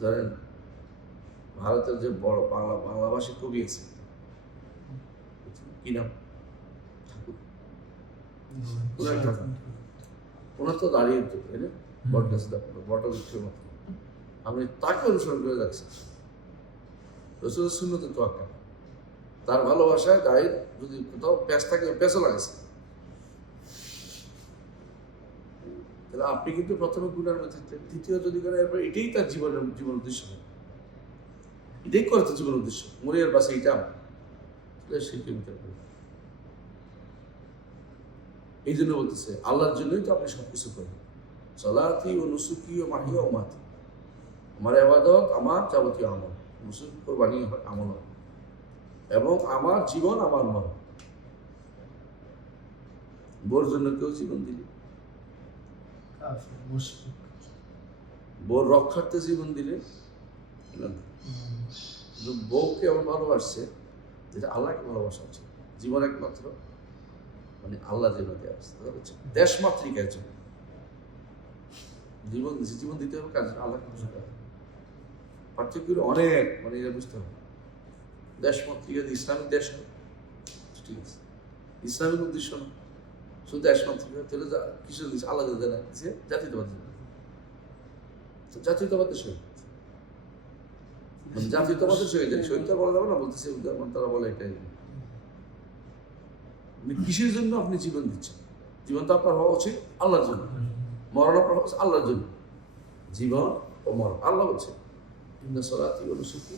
ধরেন ভারতের যে বড় বাংলাভাষী কবি আছে, কি নাম, ঠাকুর, ওনার তো দাঁড়িয়ে তো, তাই না, বট গাছ, বট বৃক্ষের মতো, আপনি তাকে অনুসরণ করে যাচ্ছেন, রসুলের সুন্নতে তো আঁকা, তার ভালোবাসায় দাঁড়িয়ে যদি কোথাও প্যাঁচ থাকে প্যাঁচও লাগাচ্ছে, তাহলে আপনি কিন্তু প্রথমে গুণের মধ্যে থাকতেন, দ্বিতীয় যদি করেন এরপর এটাই তার জীবন উদ্দেশ্য হয়, এটাই করে তো জীবন উদ্দেশ্য, মরিয়ার বাসে এইটা আমার, শিল্পী নিতে পারে। এই জন্য বলতেছে আল্লাহর জন্যই তো আপনি সবকিছু করেন, সলাতি ও নুসুকি ও মাহিয়া ও মাতি, আমার ইবাদত আমার যাবতীয় আমল, নুসুক কোরবানি আমল, এবং আমার জীবন আমার মন। বোর জন্য কেউ জীবন দিলে, বোর রক্ষার্থে জীবন দিলে, বউকে এমন ভালোবাসছে যেটা আল্লাহকে ভালোবাসা হচ্ছে, জীবন একমাত্র মানে আল্লাহ যেন দেওয়া হচ্ছে, দেশ মাতৃকার জন্য জীবন দিতে হবে, কাজ আল্লাহকে খুশি করা, পার্থক্য অনেক, মানে এটা বুঝতে হবে। দেশ মাতৃকা ইসলামিক দেশ, ঠিক আছে, ইসলামিক উদ্দেশ্য না, শুধু দেশ মাতৃকা, তাহলে কিসের উদ্দেশ্য, আল্লাহ জানা যে জাতীয়তাবাদ, জাতীয়তাবাদের সহিত, মানে জাতীয়তাবাদের সহিত সহিত বলা যাবে না, বলতেছে তারা বলে এটাই, কিসের জন্য আপনি জীবন দিচ্ছেন, জীবন তো আপনার হওয়া উচিত আল্লাহর জন্য, মরণ আপনার হওয়া উচিত আল্লাহর জন্য, জীবন ও মরণ আল্লাহ বলছে ইন্না সলাতি ওয়া নুসুকি,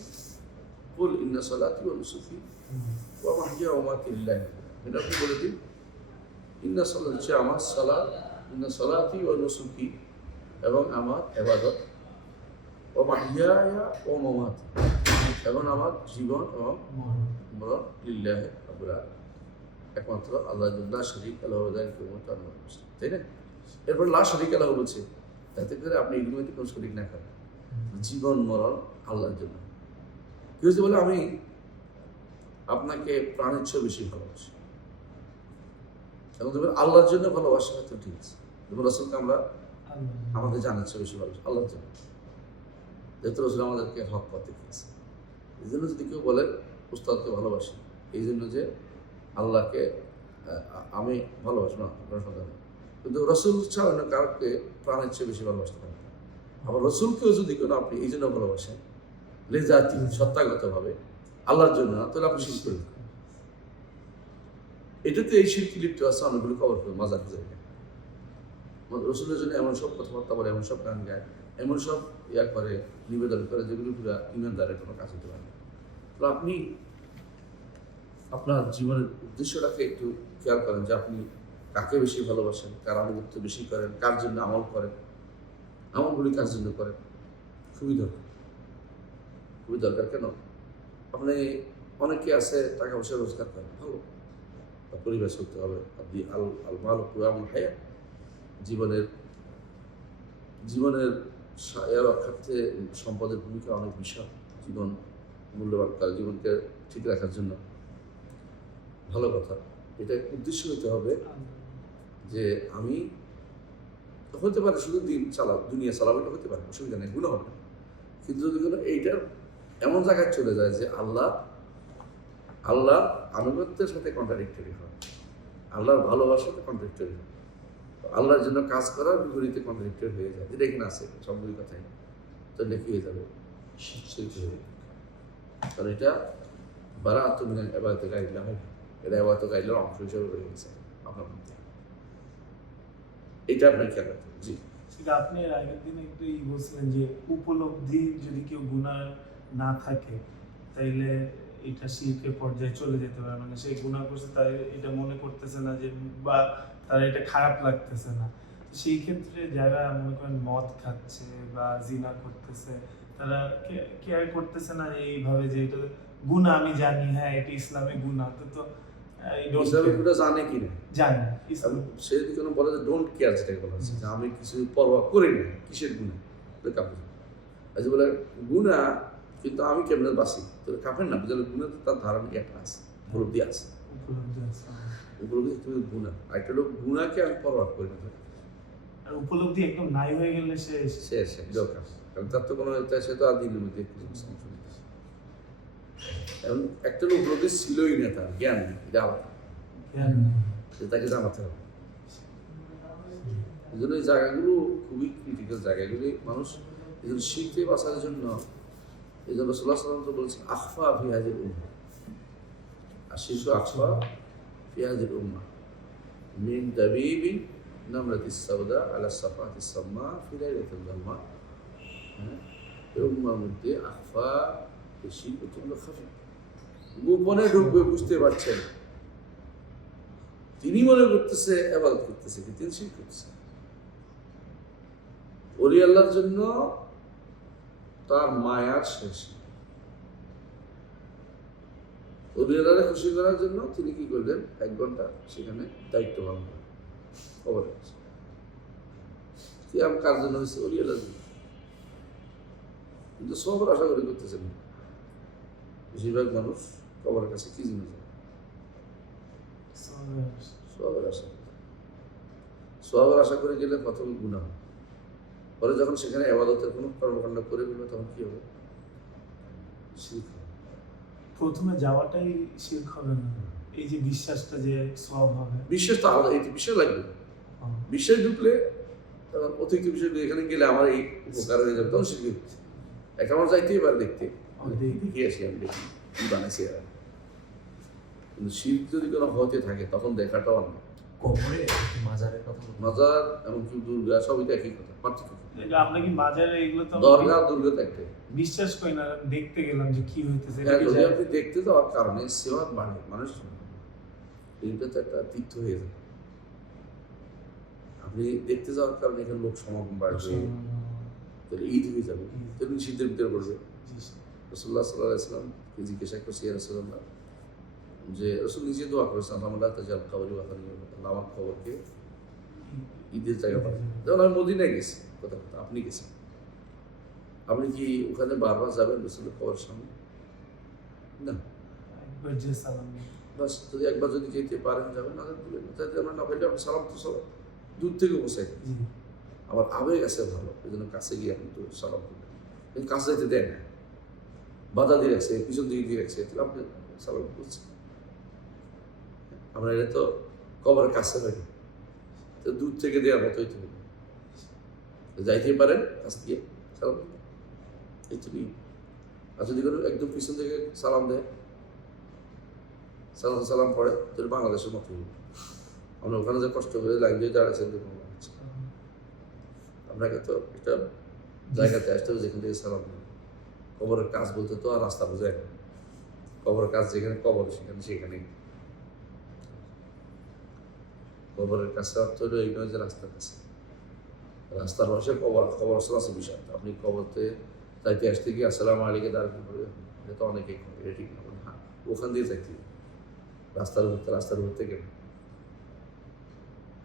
কুল ইন্না সলাতি ওয়া নুসুকি ওয়া মাহইয়া ওয়া মামাতি লিল্লাহি, এটা আপনি বলে দিন, ইন্না সলাত হচ্ছে আমার সালাত, ইন্না সলাতি ওয়া নুসুকি, এবং আমার ইবাদত, ওয়া মাহইয়া ওয়া মামাতি, এবং আমার জীবন এবং মরণ লিল্লাহি রাব্বিল আলামিন, একমাত্র আল্লাহ লা শারীকা লাহু, তাই না? এরপর লা শারীকা লাহু বলছে, যাতে করে আপনি এগুলোর মধ্যে কোনো শরীক না করেন, জীবন মরণ আল্লাহর জন্য। কেউ যদি বলে আমি আপনাকে প্রাণের চেয়ে বেশি ভালোবাসি, এবং দেখবেন আল্লাহর জন্য ভালোবাসা হয়তো ঠিক আছে, যেমন রসুলকে আমরা আমাদের জানার চেয়ে বেশি ভালোবাসি আল্লাহর জন্য, যেহেতু রসুল আমাদেরকে হক পথ দেখিয়েছে। এই জন্য যদি কেউ বলেন উস্তাদকে ভালোবাসি, এই জন্য যে আল্লাহকে আমি ভালোবাসি না, কিন্তু রসুল ছাড়া অন্য কাউকে প্রাণের চেয়ে বেশি ভালোবাসতে পারেন। আবার রসুলকেও যদি কোনো আপনি এই জন্য ভালোবাসেন লেজাতি, সত্তাগতভাবে আল্লাহর জন্য না, তাহলে আপনি শিরক করেন। এটাতে এই শিরকি লিপ্ত আছে অনেকগুলো খবর করে মাজার জায়গায়, রসুলের জন্য এমন সব কথাবার্তা বলে, এমন সব গান গায়, এমন সব ইয়া করে, নিবেদন করে, যেগুলো পুরো ইমানদারের কোনো কাজ হতে পারে না। তো আপনি আপনার জীবনের উদ্দেশ্যটাকে একটু খেয়াল করেন যে আপনি কাকে বেশি ভালোবাসেন, কার আনুগত্য বেশি করেন, কার জন্য আমল করেন, আমলগুলি কার জন্য করেন, খুবই দরকার। কেন আপনি অনেকে আছে টাকা পয়সা রোজগার করেন, ভালো, তার পরিবেশ করতে হবে, আপনি আল মাল কুয়ামুল হায়া, জীবনের রক্ষার্থে সম্পদের ভূমিকা অনেক বিশাল, জীবন মূল্যবান, তার জীবনকে ঠিক রাখার জন্য ভালো কথা। এটা উদ্দেশ্য হতে হবে যে আমি হতে পারে শুধু দুনিয়া চালাবো, এটা হতে পারে, অসুবিধা নেই, গুলো হবে না। কিন্তু যদি কোনো এইটার এমন জায়গায় চলে যায় যে আল্লাহ আনুগত্যের সাথে কন্ট্রাডিক্টরি হয়, আল্লাহর ভালোবাসাতে কন্ট্রাডিক্টরি হয়, আল্লাহর জন্য কাজ করার বিপরীতে কন্ট্রাডিক্টরি হয়ে যায়, যেটা এখানে আছে সবগুলি কথাই, তাহলে কি হয়ে যাবে, শিরক হয়ে যাবে। কারণ এটা বারাআতু মিনাল ইবাদাতি গায়রিল্লাহ, এটা ইবাদত গায়রিল্লাহর অংশ হিসেবে রয়ে গেছে আপনার মধ্যে। এটা আপনার খেয়াল রাখতে হবে। জি, সেটা আপনি এর আগের দিন একটু বলছিলেন যে উপলব্ধি যদি কেউ গুনাহ না থাকে তাইলে এটা শিরকের পর্যায়ে চলে যেতে পারে, মানে সে গুনাহ করছে তাই এটা মনে করতেছে না যে, বা তার এটা খারাপ লাগতেছে না। সেই ক্ষেত্রে যারা মনে করেন মদ খাচ্ছে বা জিনা করতেছে তারা কেয়ার করতেছে না এইভাবে যে এটা গুনাহ, আমি জানি হ্যাঁ এটা ইসলামে গুনাহ, তো ইসলামে পুরো জানে কি না, জানি ইসলাম সে যদি কোনো বলে যে ডোন্ট কেয়ার, যেটাকে বলা হচ্ছে যে আমি কিছু পরোয়া করি না, কিসের গুণা, কাপড় আচ্ছা বলে গুণা, কিন্তু আমি কেমনে বাঁচি, তো কাপের না বুঝলে গুণা তো তার ধারণা একটা আছে, উপলব্ধি আছে, উপলব্ধি আছে। উপলব্ধি তুমি গুণা, আর একটা লোক গুণাকে আমি পরোয়া করি না, আর উপলব্ধি একদম নাই হয়ে গেলে সে সে দরকার, কারণ তার তো কোনো সে তো আর দিনের মধ্যে এবং একটা লোক উপলব্ধি ছিলই না, তার জ্ঞান নেই, এটা আলাদা, তাকে জানাতে হবে। এই জন্য এই জায়গাগুলো খুবই ক্রিটিক্যাল জায়গাগুলি, মানুষ এই জন্য শিখতে বাঁচার জন্য এই জন্য রাসূলুল্লাহ সাল্লাল্লাহু আলাইহি ওয়াসাল্লাম বলছেন আখফা ফি হাযিল উম্মাহ, আর শিশু আখফা ফি হাযিল উম্মাহ মিন দাবিবিন নামরাতিস সাউদা আলা সাফাতিস সাম্মা ফি লাইলাতিল যাম্মা। এই উম্মার মধ্যে আখফা বেশি প্রচন্ড খাফি, গোপনে ঢুকবে, বুঝতে পারছেন, তিনি মনে করতেছে ইবাদত করতেছে, কিন্তু তিনি শিরক করতেছে। ওলি আল্লাহর জন্য তার মায়ার শেষ, ওলি আল্লাহকে খুশি করার জন্য তিনি কি করলেন, 1 ঘন্টা সেখানে দায়িত্ব পালন করেন, খবর আছে কি আমার কার জন্য হয়েছে, ওলি আল্লাহর জন্য, কিন্তু সবার আশা করে করতেছেন না। বেশিরভাগ মানুষ কবরের কাছে কি জিনিস সোয়াবের আশা করে গেলে প্রথমে গুনাহ হয়, পরে যখন সেখানে ইবাদতের কোনো কর্মকাণ্ড করে ফেলবে তখন কি হবে, শিরক হবে। প্রথমে যাওয়াটাই শিরক হবে না, এই যে বিশ্বাসটা যে সওয়াব হবে, বিশ্বাস তো আলাদা, এই বিশ্বাস লাগবে, বিশ্বাস ঢুকলে তখন অতিরিক্ত বিষয় এখানে গেলে আমার এই উপকার হয়ে যাবে, তখন শিরক হচ্ছে। একটা মানুষ যাইতেই পারে দেখতে, দেখি আসি আমি দেখি কি বানাইছি এরা, কিন্তু শিরক যদি কোনো হতে থাকে তখন দেখাটাও অন্য। কবরে মাজারের কথা বলবো। মাজার এমনকি দুর্গা সবই তো একই কথা, পার্থক্য আমরা কি বাজারে এগুলো তো দরগা দুর্গা তো একটাই। বিশ্বাস করি না, দেখতে গেলাম যে কি হইতেছে, হ্যাঁ, যদি আপনি দেখতে যাওয়ার কারণে সেবা বাড়ে, মানুষ এটা তো একটা তীর্থ হয়ে যায়। আপনি দেখতে যাওয়ার কারণে এখানে লোক সমাগম বাড়বে, তাহলে ঈদ হয়ে যাবে, তাহলে শীতের ভিতরে পড়বে। রাসূলুল্লাহ সাল্লাল্লাহু আলাইহি ওয়াসাল্লামকে জিজ্ঞাসা করছি, ইয়া রাসূলুল্লাহ, যে রাসূল নিজে দোয়া করেছেন আল্লাহুম্মা তাজাল কবরি ওয়াতানি, আমার কবরকে ঈদের জায়গা পাবেন। যেমন আমি মদিনায় গেছি, কথা আপনি গেছেন, আপনি কি ওখানে বারবার যাবেন রাসূলের কবরের সামনে? না, একবার যে সালাম বাস, যদি একবার যদি যেতে পারেন যাবেন, না দিলেন না, তাই আমরা না পাইলে আপনি সালাম তো সালাম দূর থেকে বসাই দেন। আমার আবেগ আছে ভালো, এই জন্য কাছে গিয়ে আপনি তো সালাম করবেন, কিন্তু কাছে যেতে দেয় না, বাধা দিয়ে রাখছে, পিছন দিকে দিয়ে রাখছে, আপনি সালাম করছেন। আমরা এটা তো কবরের কাছে রাখি, তো দূর থেকে দেওয়ার মতোই তো হবে, যাইতে পারেন কাছ থেকে সালাম করবেন, এই তো নিয়ে। আর যদি কোনো একদম পিছন থেকে সালাম দেয়, সালাম পড়ে, তাহলে বাংলাদেশের মতো হবে। আমরা ওখানে যে কষ্ট করে লাইন দিয়ে দাঁড়াচ্ছেন, আপনাকে তো একটা জায়গাতে আসতে হবে যেখান থেকে সালাম দেয়। কবরের কাজ বলতে তো আর রাস্তা বোঝায় না, কবরের কাজ যেখানে কবর সেখানে কবরের কাছে অর্থ হলো এই নয় যে রাস্তার কাছে, রাস্তার পাশে কবরস্থল আছে বিশাল, আপনি কবরতে যাইতে আসতে গিয়ে আসসালামু আলাইকুম দাঁড়াতে পারবে, এটা তো অনেকেই করে, এটা ঠিক না। হ্যাঁ, ওখান দিয়ে যাইতে রাস্তার উপর থেকে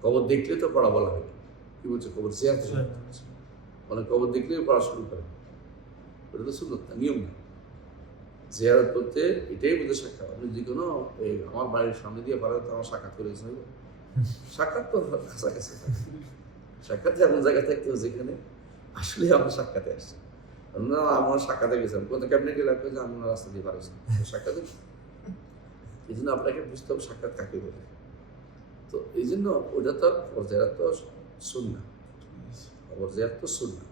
কবর দেখলে তো পড়া বলা হয়, কি বলছে কবর জিয়ারত, মানে কবর দেখলে পড়া শুরু করে, ওটা তো সুন্নত না, নিয়ম না। জিয়ারত করতে এটাই বুঝে সাক্ষাৎ, আপনি যে কোনো আমার বাড়ির সামনে দিয়ে পারেন তো আমার সাক্ষাৎ করে গেছেন, সাক্ষাৎ তো কাছাকাছি, সাক্ষাৎ এমন জায়গা থাকতে হবে যেখানে আসলে আমার সাক্ষাতে আসছে, না আমার সাক্ষাতে গেছিলাম কোথাও কেমনে গেলে আপনি যে আমি রাস্তা দিয়ে পারছি সাক্ষাতে, এই জন্য আপনাকে বুঝতে হবে সাক্ষাৎ কাকে বলে। তো এই জন্য ওটা তো কবর জিয়ারত তো সুন্নাহ, কবর জিয়ারত তো সুন্নাহ,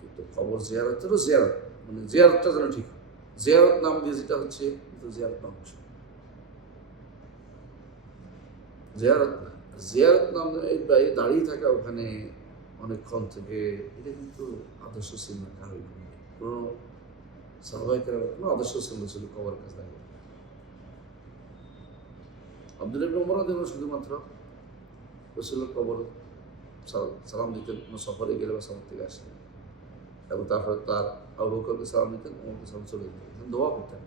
কিন্তু কবর জিয়ারতেরও জিয়ারত, মানে জিয়ারতটা যেন ঠিক হয়, জিয়ারত নাম দিয়ে যেটা হচ্ছে জিয়ারত নাম, জিয়ারত না, জিয়ারত নামে এই দাঁড়িয়ে থাকা ওখানে অনেকক্ষণ থেকে, এটা কিন্তু আদর্শ ছিল না কারোই। কোনো সাহাবায়ে কোনো আদর্শ ছিল কবর কাছে দাঁড়িয়ে। আব্দুল্লাহ ইবনে ওমর রাদিয়াল্লাহু আনহু শুধুমাত্র রাসূলের কবর সালাম দিতেন, কোনো সফরে গেলে বা সফর থেকে আসলে, এবং তারপরে তার আবু বকরকে সালাম দিতেন, ওমরকে সালাম চলে যেতেন, এখানে দোয়া করতেন।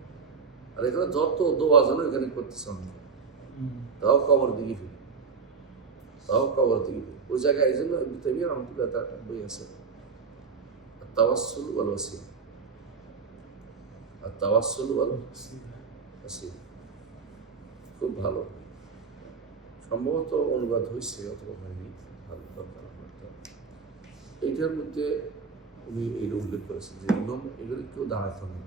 আর এখানে যত দোয়া যেন এখানে করতেছে অনেকে, তাও কবর দিকে ফিরে, তাও কবর দিকে ফিরে ওই জায়গায়। এই জন্য ইবনে তাইমিয়া রাহমাতুল্লাহ তার একটা বই আছে, আত-তাওয়াসসুল ওয়াল ওয়াসিলা, আত-তাওয়াসসুল ওয়াল ওয়াসিলা, খুব ভালো, সম্ভবত অনুবাদ হয়েছে অথবা হয়নি, ভালো দরকার। এইটার মধ্যে উনি এইটা উল্লেখ করেছেন যে এগুলো কেউ দাঁড়াইতো না,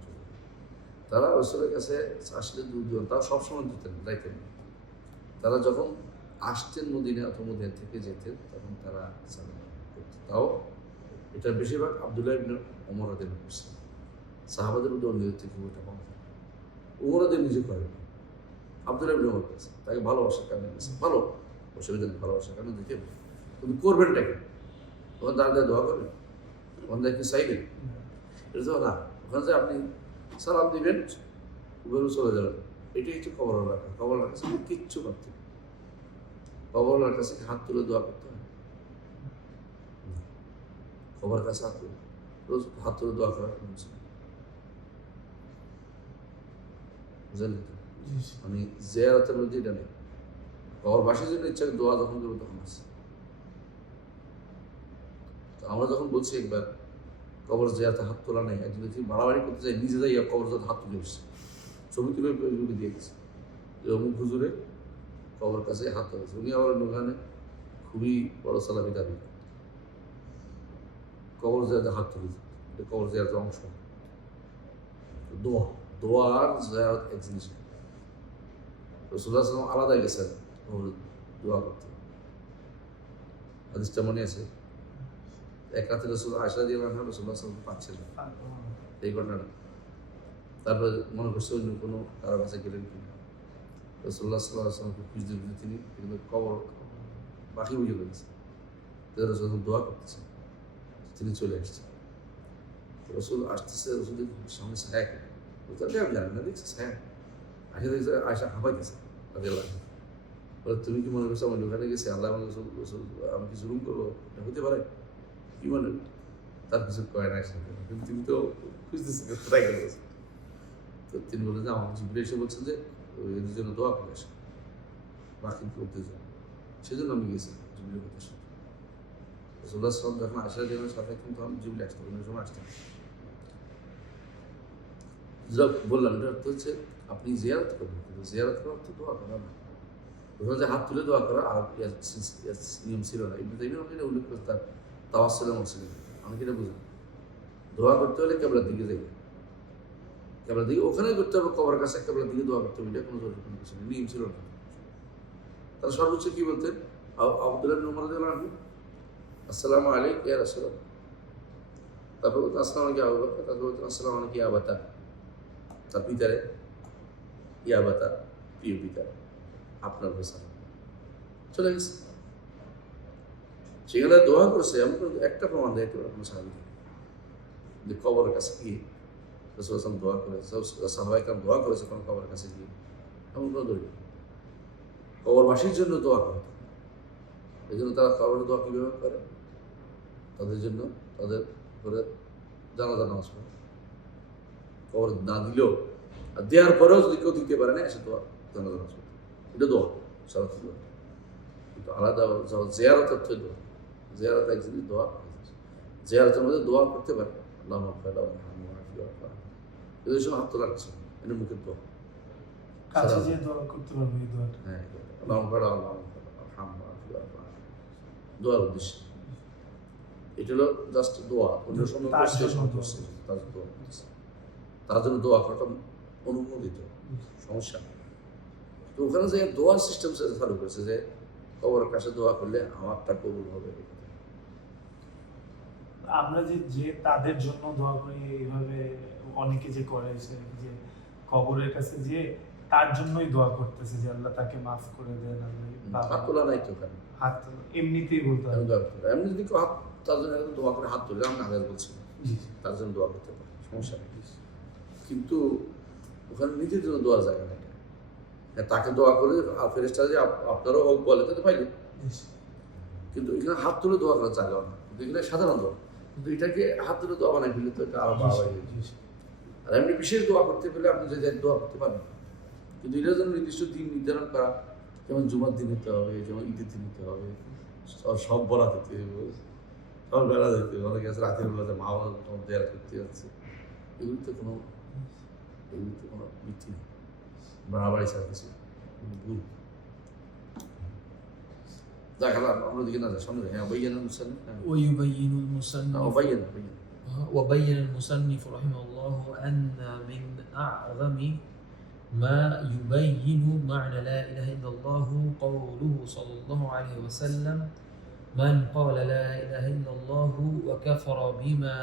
তারা রাসূলের কাছে আসলে দুধ দিতেন, তারা সবসময় দিতেন, যাইতেন। তারা যখন আসতেন মদিনা অথবা মদিনা থেকে যেতেন, তখন তারা সালাম করতেন। তাও এটা বেশিরভাগ আব্দুল্লাহ ইবনে ওমর রাদিয়াল্লাহু আনহু করছেন, সাহাবাদের মধ্যে অন্যদের থেকে ওটা কম। ওমর রাদিয়াল্লাহু নিজে করেন, আব্দুল্লাহ ইবনে ওমর করেছেন, তাকে ভালোবাসার কারণে গেছে, ভালো অসুবিধা নেই, ভালোবাসার কারণে দেখে। কিন্তু করবেনটাকে তখন দাঁড়িয়ে দোয়া করবেন, তখন দেখে চাইবেন, এটা তো না। ওখানে যে আপনি সালাম দিবেন, উপরে চলে যাবেন, এটাই হচ্ছে কবরওয়ালার কাছে। কবরওয়ালার কাছে কিচ্ছু করতে, কবরওয়ালার কাছে হাত তুলে দোয়া করতে হয়, কবরের কাছে হাত তুলে রোজ হাত তুলে দোয়া করার কোনো কিছু নেই। বুঝলেন? আমি জিয়ারতের মধ্যে এটা নেই, কবরবাসীর জন্য ইচ্ছা দোয়া যখন করবো তখন আছে। তো আমরা যখন বলছি একবার কবর জিয়ারতে হাত তোলা নেই, একজন যদি বাড়াবাড়ি করতে চাই, নিজে যাই কবর যাতে হাত তুলে এসছে, ছবি তুলে ফেসবুকে দিয়ে গেছে যে অমুক হুজুরে কবর কাছে হাত তুলেছে। উনি আবার ওখানে খুবই বড় সালামি দাবি, কবর জিয়ারতে হাত তুলেছে, এটা কবর জিয়ারতের অংশ। দোয়া, দোয়ার জিয়ারত এক জিনিস। রাসূলুল্লাহ সাল্লাল্লাহু আলাইহি ওয়াসাল্লাম আলাদা গেছেন দোয়া করতে, হাদিসটা মনে আছে। এক রাতে রাসূল আয়েশা রাদিয়াল্লাহু আনহা রাসূলুল্লাহ সাল্লাল্লাহু আলাইহি ওয়াসাল্লাম পাচ্ছিলেন এই ঘটনাটা। তারপরে মনে করছে অন্য কোনো কারো কাছে গেলেন কিনা, রাসূলুল্লাহ সাল্লাল্লাহু আলাইহি ওয়াসাল্লামকে খুঁজতে খুঁজতে তিনি কিন্তু কবর বাকি বুঝে ফেলেছেন, রাসূল দোয়া করতেছেন, তিনি চলে আসছেন। রাসূল আসতেছে, রাসূলের সামনে ছায়া কেন বলতে আমি জানি না, দেখছি ছায়া আসে, দেখছে আয়েশা হাঁপাইতেছে রাদিয়াল্লাহু আনহা। বলে তুমি কি মনে করছো আমার ওখানে গেছি আল্লাহ আমাকে রাসূল আমি কি জুলুম করবো, এটা হতে পারে কি মনে? তার কিছু কয় না, কিন্তু তিনি তো খুঁজতেছেন ট্রাই করতেছেন। তো তিনি বলেন যে আমার জিবরিল এসে বলছেন যে এদের জন্য দোয়া করে আসে, বাকি করতে যান, সেজন্য আমি গেছি জিবরিলের কথা শুনে। রাসূলুল্লাহ সাল্লাল্লাহু আলাইহি ওয়াসাল্লাম যখন আয়েশা রাদিয়াল্লাহু আনহার সাথে কিন্তু আমি জিবরিল আসতো, অন্য সময় আসতাম। বললাম এটা অর্থ হচ্ছে আপনি জিয়ারত করবেন, কিন্তু জিয়ারত করার অর্থ দোয়া করা না। ওখানে যে হাত তুলে দোয়া করা আর নিয়ম ছিল না। ইবনে তাইমিয়া এটা উল্লেখ করে তার তাওয়াসসুলের মসজিদে, আমি এটা বুঝি দোয়া করতে হলে কেবলার দিকে যাই, কেবলার দিকে ওখানে করতে হবে, কবরের কাছে কেবলার দিকে দোয়া করতে হবে, এটা কোনো জরুরি কোনো কিছু নেই, নিয়ম ছিল না। তারা সর্বোচ্চ কি বলতেন, আব্দুল্লাহ ইবনে ওমর রাদিয়াল্লাহু আনহু আসসালামু আলাইকা ইয়া রাসূলুল্লাহ, তারপর বলতেন আসসালামু আলাইকা আবু বকর, তারপর বলতেন আসসালামু আলাইকা ইয়া আবাতা, তার পিতারে, ইয়া আবাতা প্রিয় পিতা, আপনার ভাষা চলে গেছে। সেখানে দোয়া করেছে, এমন একটা প্রমাণ দেয় কোনো সাহাবী যে কবরের কাছে গিয়ে রাসূল সাল্লাল্লাহু আলাইহি ওয়াসাল্লাম দোয়া করেছে, সাহাবায়ে কেরাম দোয়া করেছে কোনো কবরের কাছে গিয়ে, এমন কোনো দলিল। কবরবাসীর জন্য দোয়া করে, এই জন্য তারা কবরের দোয়া কীভাবে করে, তাদের জন্য তাদের করে জানাজা নামাজ পড়ে, কবর না দিলেও আর দেওয়ার পরেও যদি কেউ দিতে পারে না এসে দোয়া জানাজা নামাজ পড়ে, এটা দোয়া সারা দোয়া। কিন্তু আলাদা জিয়ারত অর্থ দোয়া, জিয়ারত এক জিনিস, দোয়া জিয়ারতের মধ্যে দোয়া করতে পারে, আল্লাহ মাগফির লাহু এদের সময় হাত তোলা রাখছে, এটা মুখের দোয়া, কাছে যে দোয়া করতে পারবে এই দোয়াটা। হ্যাঁ আল্লাহ মাগফির লাহু দোয়ার উদ্দেশ্য এটা হলো জাস্ট দোয়া, অন্য সময় তার জন্য দোয়া করাটা অনুমোদিত, সমস্যা। তো ওখানে যে দোয়ার সিস্টেম চালু করেছে যে কবরের কাছে দোয়া করলে আমারটা কবুল হবে। আমরা যে তাদের জন্য দোয়া করি, এইভাবে অনেকে যে করে যে কবরের কাছে যে তার জন্যই দোয়া করতেছে যে আল্লাহ তাকে মাফ করে দেন, হাত তোলা নাই তো ওখানে, হাত এমনিতেই বলতে আমি হবে। দোয়া করতে পারি। এমনি যদি কেউ হাত তার জন্য একদম দোয়া করে হাত তুলে, আমি আগে বলছি জি তার জন্য দোয়া করতে পারি, সমস্যা নেই। কিন্তু ওখানে নিজের জন্য দোয়ার জায়গা না এটা। হ্যাঁ, তাকে দোয়া করে আর ফেরেশতারা যে আপনারও হোক বলে তাতে পাইলে, জি কিন্তু এখানে হাত তুলে দোয়া করার জায়গা না, কিন্তু এখানে সাধারণ দোয়া, কিন্তু এটাকে হাত তুলে দোয়া বানাই ফেললে তো এটা আরো বাড়াই যাবে। আর এমনি বিশেষ দোয়া করতে পেলে আপনি যে দোয়া করতে পারেন, কিন্তু এটার জন্য নির্দিষ্ট দিন নির্ধারণ করা, যেমন জুমার দিন নিতে হবে, যেমন ঈদের দিন নিতে হবে, সব বলা দিতে হবে, সব বেলা দিতে হবে, অনেকে আছে রাতের বেলাতে মা বাবা দেয়ার করতে যাচ্ছে, এগুলিতে কোনো ভিত্তি নেই, বাড়াবাড়ি ছাড়া কিছু ভুল। দেখালাম আমরা দিকে না যাই সামনে, হ্যাঁ বইয়ের মুসান্নিফ, হ্যাঁ ويبين المصنف বইয়েন وبين المصنف رحمه الله أن من أعظم ما يبين معنى لا إله إلا الله قوله صلى الله عليه وسلم: من قال لا إله إلا الله وكفر بما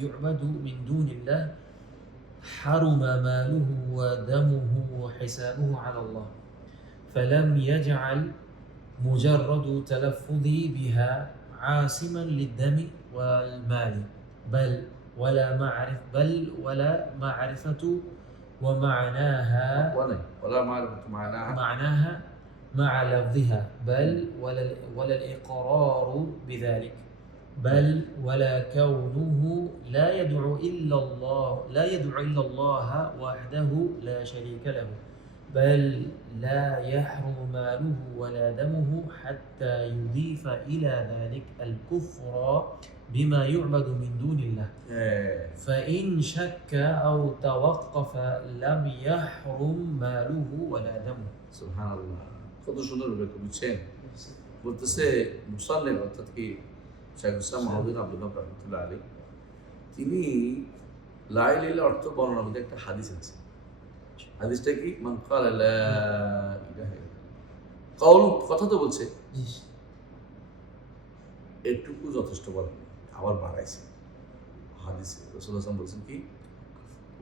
يعبد من دون الله حرم ماله ودمه وحسابه على الله، فلم يجعل مجرد تلفظي بها عاصما للدم والمال، بل ولا معرفة ومعناها ولا معرفة معناها مع لفظها، بل ولا الإقرار بذلك، بل ولا كونه لا يدعو إلا الله وحده لا شريك له، بل لا يحرم ماله ولا دمه حتى يضيف إلى ذلك الكفر بما يعبد من دون الله، فإن شك أو توقف لم يحرم ماله ولا دمه. সুবহানাল্লাহ, কত সুন্দর ভাবে বুঝছেন। বলতেছে মুসান্নিফ অর্থাৎ কি শাইখ ইসলাম মাহমুদ আব্দুল্লাহ রাহমাতুল্লাহ আলাইহি, তিনি লা ইলাহা ইল্লাল্লাহ অর্থ বর্ণনার মধ্যে একটা হাদিস আছে। হাদিসটা কি? মান ক্বালা লা ইলাহা ইল্লাল্লাহ, কওল কথা তো বলছে, এটুকু যথেষ্ট বলেন, আবার বাড়াইছে হাদিসে। রাসূলুল্লাহ সাল্লাল্লাহু আলাইহি ওয়াসাল্লাম বলছেন কি,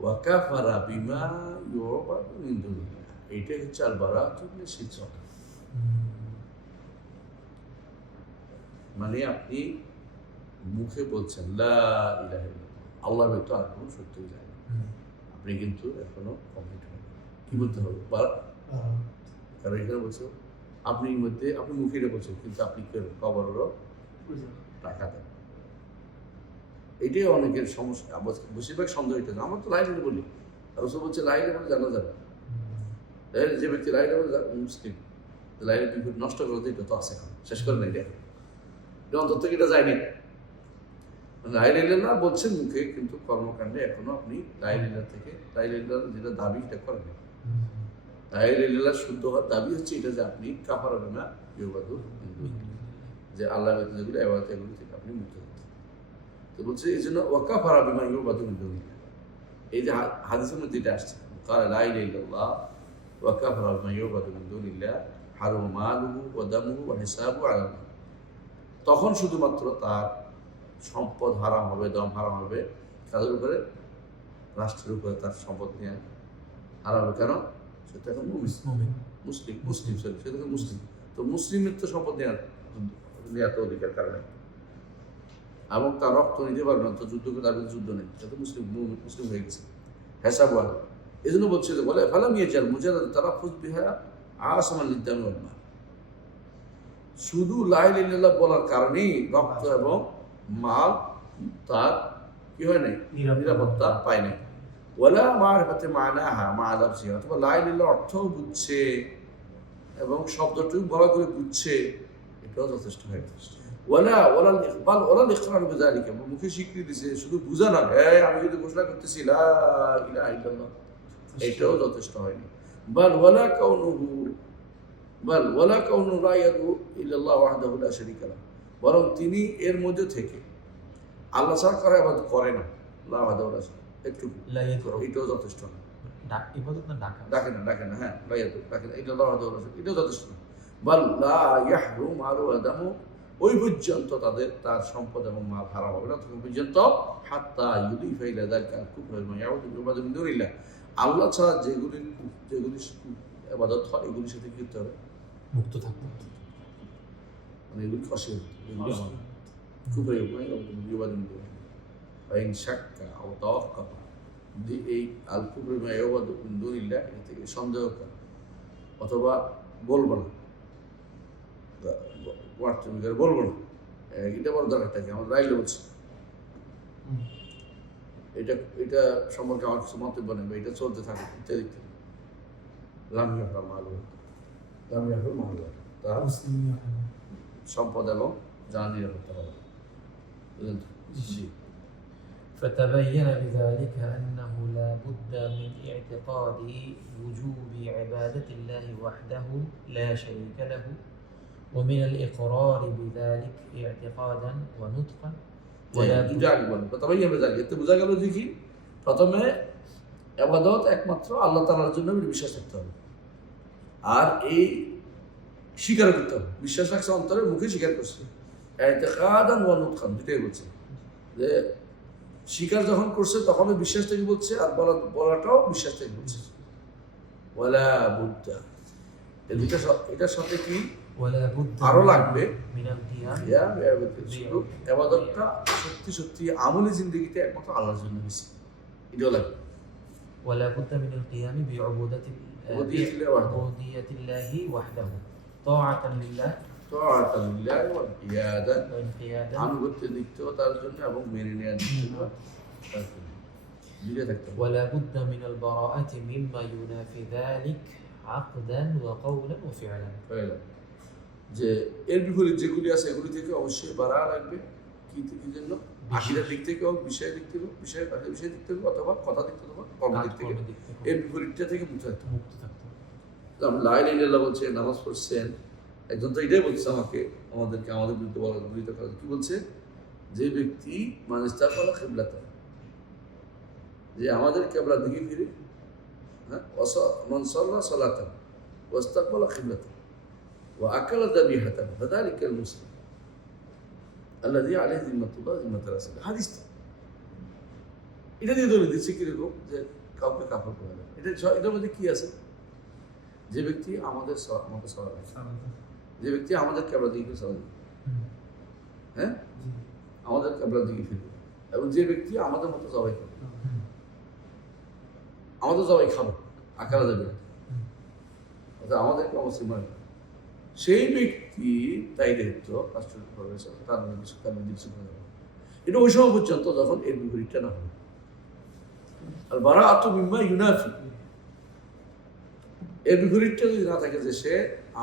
ওয়া কাফারা বিমা ইউবাদু মিন দুনিল্লাহ, এইটাই হচ্ছে আল বারাআতু মিনাশ শিরক। মানে আপনি মুখে বলছেন লা ইলাহা ইল্লাল্লাহ, আল্লাহ ব্যতীত আর কোনো সত্য ইলাহ নেই, আপনি কিন্তু এখনো কমপ্লিট হয়নি। কি বলতে হবে? কারণ এখানে বলছো আপনি মধ্যে আপনি মুখে এটা বলছেন, কিন্তু আপনি কবরেরও টাকা দেন। এটাই অনেকের সমস্যা, বেশিরভাগ সন্দেহ এটা। আমার তো লাইনে বলি, রাসূল বলছে লাইনে বলে জানা যাবে, যে ব্যক্তি লাইনে বলে মুসলিম, লাইনে বিপদ নষ্ট করতে এটা তো আছে, এখন শেষ করে নাই, এটা অন্তর থেকে এটা যায়নি। লাইলা ইল্লাল্লাহ বলছেন মুখে, কিন্তু কর্মকাণ্ডে এখনো আপনি লাইলা ইল্লাল্লাহ থেকে লাইলা ইল্লাল্লাহ যেটা দাবি সেটা করেন। লাইলা ইল্লাল্লাহ শুদ্ধ হওয়ার দাবি হচ্ছে এটা যে আপনি কাফারা বিমা ইউবাদু মিন দুনিল্লাহ, যে আল্লাহ ব্যতীত যেগুলো ইবাদত এগুলো থেকে আপনি মুক্ত হতে। তো বলছে এই জন্য ওয়া কাফারা বিমা ইউবাদু মিন দুনিল্লাহ, এই যে হাদিসের মধ্যে এটা আসছে, ক্বালা লা ইলাহা ইল্লাল্লাহ ওয়া কাফারা বিমা ইউবাদু মিন দুনিল্লাহ হারামা মালুহু ওয়া দামুহু ওয়া হিসাবুহু আলা আল্লাহ, তখন শুধুমাত্র তার সম্পদ হারাম হবে, দম হারাম হবে, কাদের উপরে? রাষ্ট্রের উপরে তার সম্পদ নিয়ে হারাম হবে। কেন? সেটা এখন মুসলিম সে তো মুসলিম, তো মুসলিমের তো সম্পদ নেওয়ার তো অধিকার কারণে, এবং তার রক্ত নিতে পারবে না, তো যুদ্ধ করে তার যুদ্ধ নেই, সে তো মুসলিম হয়ে গেছে, হেসাব ওয়াল। এই জন্য বলছে যে বলে ফালাম ইয়াজাল মুজাররাদ তালাফফুজ বিহা আসামান লিদ-দামি ওয়াল মাল, শুধু লা ইলাহা ইল্লাল্লাহ বলার কারণেই রক্ত এবং মাল তার কি হয় নাই, নিরাপত্তা পায় নাই। ওয়ালা মারিফাতে মানাহা মা লাফজিহা, অথবা লা ইলাহা ইল্লাল্লাহ অর্থও বুঝছে এবং শব্দটিও ভালো করে বুঝছে, এটাও যথেষ্ট হয়ে গেছে। ওয়ালা ইকবাল ওয়ালা ইকরার বিযালিকা, মুখে স্বীকৃতি দিছে, শুধু বুঝা না, আমি যদি ঘোষণা করতেছি লা ইলাহা ইল্লাল্লাহ, এটাও যথেষ্ট হয়নি। বাল ওয়ালা কাউনু লা ইয়াদউ ইল্লাল্লাহ ওয়াহদাহু লা শারীকা লাহু, বরং তিনি এর মধ্যে থেকে আল্লাহ ছাড়া কারো ইবাদত করে না, লা ওয়াহদাহু লা শারীকা, একটুকু এটাও যথেষ্ট না। ডাকে না, হ্যাঁ লা ইয়াদউ, ডাকে না, ইল্লাল্লাহ ওয়াহদাহু লা শারীকা, এটাও যথেষ্ট না। বাল লা ইয়াহরুম মালু ওয়া দামু, ওই পর্যন্ত তার সম্পদ এবং মাল হারাম হবে না, তখন পর্যন্ত হাত্তা ইউদিফা ইলা যালিকা আল কুফর ওয়া ইয়াউদু বিইবাদাতি মিন দুনিল্লাহ, আল্লাহ ছাড়া যেগুলি ইবাদত হয় এগুলির সাথে কি করতে হবে? মুক্ত থাকতে হবে। মানে এগুলি অস্বীকার করতে হবে, এগুলি আমার কুফরি ইবাদত ফাইন শাক্কা আও তাওয়াক্কাফা, যদি এই আল কুফরি মা ইবাদতু মিন দুনিল্লাহ এর থেকে সন্দেহ করে অথবা বলবো না, বলবো না, এটা বড় দরকার থাকে আমার রাইলে বলছি, এটা সম্পর্কে আমার কিছু মন্তব্য নেই বা এটা চলতে থাকে ইত্যাদি ইত্যাদি। লামিয়া মালু তার সম্পদ এবং জানা নিরাপত্তা হবে। বুঝলেন তো? জি। فتبين بذلك أنه لا بد من اعتقاد وجوب عبادة الله وحده لا شريك له ومن الإقرار بذلك اعتقادا ونطقا ولا بد দুটো আগে বলেন তবেই হবে জানি। এতে বোঝা গেল যে কি, প্রথমে ইবাদত একমাত্র আল্লাহ তাআলার জন্য বিশ্বাস রাখতে হবে, আর এই স্বীকার করতে হবে, বিশ্বাস রাখছে অন্তরে, মুখে স্বীকার করছে, ইতিকাদান ওয়া নুতকান দুটোই বলছে যে স্বীকার যখন করছে তখন বিশ্বাস থেকে বলছে, আর বলাটাও বিশ্বাস থেকে বলছে। ওয়ালা বুদ্দা, এটার সাথে কি ولا بد আরো লাগবে من القيام শুধু ইবাদতটা সত্যি সত্যি আমলি জিন্দেগিতে একমাত্র আল্লাহর জন্য হয়েছে, এটাও লাগবে। ولا بد من القيام بعبودية عبودية الله وحده طاعة لله তাআতান লিল্লাহি ওয়াল কিয়াদান, وانقيادا আনুগত্য দিতে হবে তার জন্য এবং মেনে নেওয়ার জন্য তার জন্য দুইটা থাকতে হবে। ولا بد من البراءة مما ينافي ذلك عقدا وقولا وفعلا বুঝলেন? যে এর বিপরীত যেগুলি আছে এগুলি থেকে অবশ্যই বাড়া লাগবে। কি থেকে জন্য? আখিরার দিক থেকে হোক, বিষয়ের দিক থেকে হোক, বিষয় দিক থেকে অথবা কথা দিক থেকে অথবা কর্ম দিক থেকে, এর বিপরীতটা থেকে মুক্ত থাকতে হবে। মুক্ত থাকতে হবে। লা ইলাহা ইল্লাল্লাহ বলছে, নামাজ পড়ছেন, একজন তো এটাই বলছে আমাদের বিরুদ্ধে বলা বিরুদ্ধে করা, কি বলছে? যে ব্যক্তি মানিস্তাকবালা কিবলাতান, যে আমাদের কিবলার দিকে ফিরে, হ্যাঁ, মান সাল্লা সালাতান ওয়াস্তাকবালা কিবলাতান ওয়া আকালা যাবিহাতান ফাযালিকাল মুসলিম আল্লাযী আলাইহি যিম্মাতুল্লাহ যিম্মাতুর রাসূল। হাদিস এটা দিয়ে দলিল দিচ্ছে কিরকম যে কাউকে কাফার করা যায়। এটার মধ্যে কি আছে? যে ব্যক্তি আমাদের সালাত, যে ব্যক্তি আমাদের কিবলার দিকে সালাত, হ্যাঁ, আমাদের কিবলার দিকে ফিরবে, এবং যে ব্যক্তি আমাদের মতো জবাই করবে, আমাদের জবাই খাবে, আকারা যাবে, অর্থাৎ আমাদেরকে অবশ্যই মনে করে, সেই ব্যক্তি তাই দায়িত্ব রাষ্ট্রের প্রবেশ তার নির্দিষ্ট করে দেবে। এটা ওই সময় পর্যন্ত যখন এর বিপরীতটা না হবে। আর বারাআতু মিম্মা ইউনাফি, এর বিপরীতটা যদি না থাকে, যে সে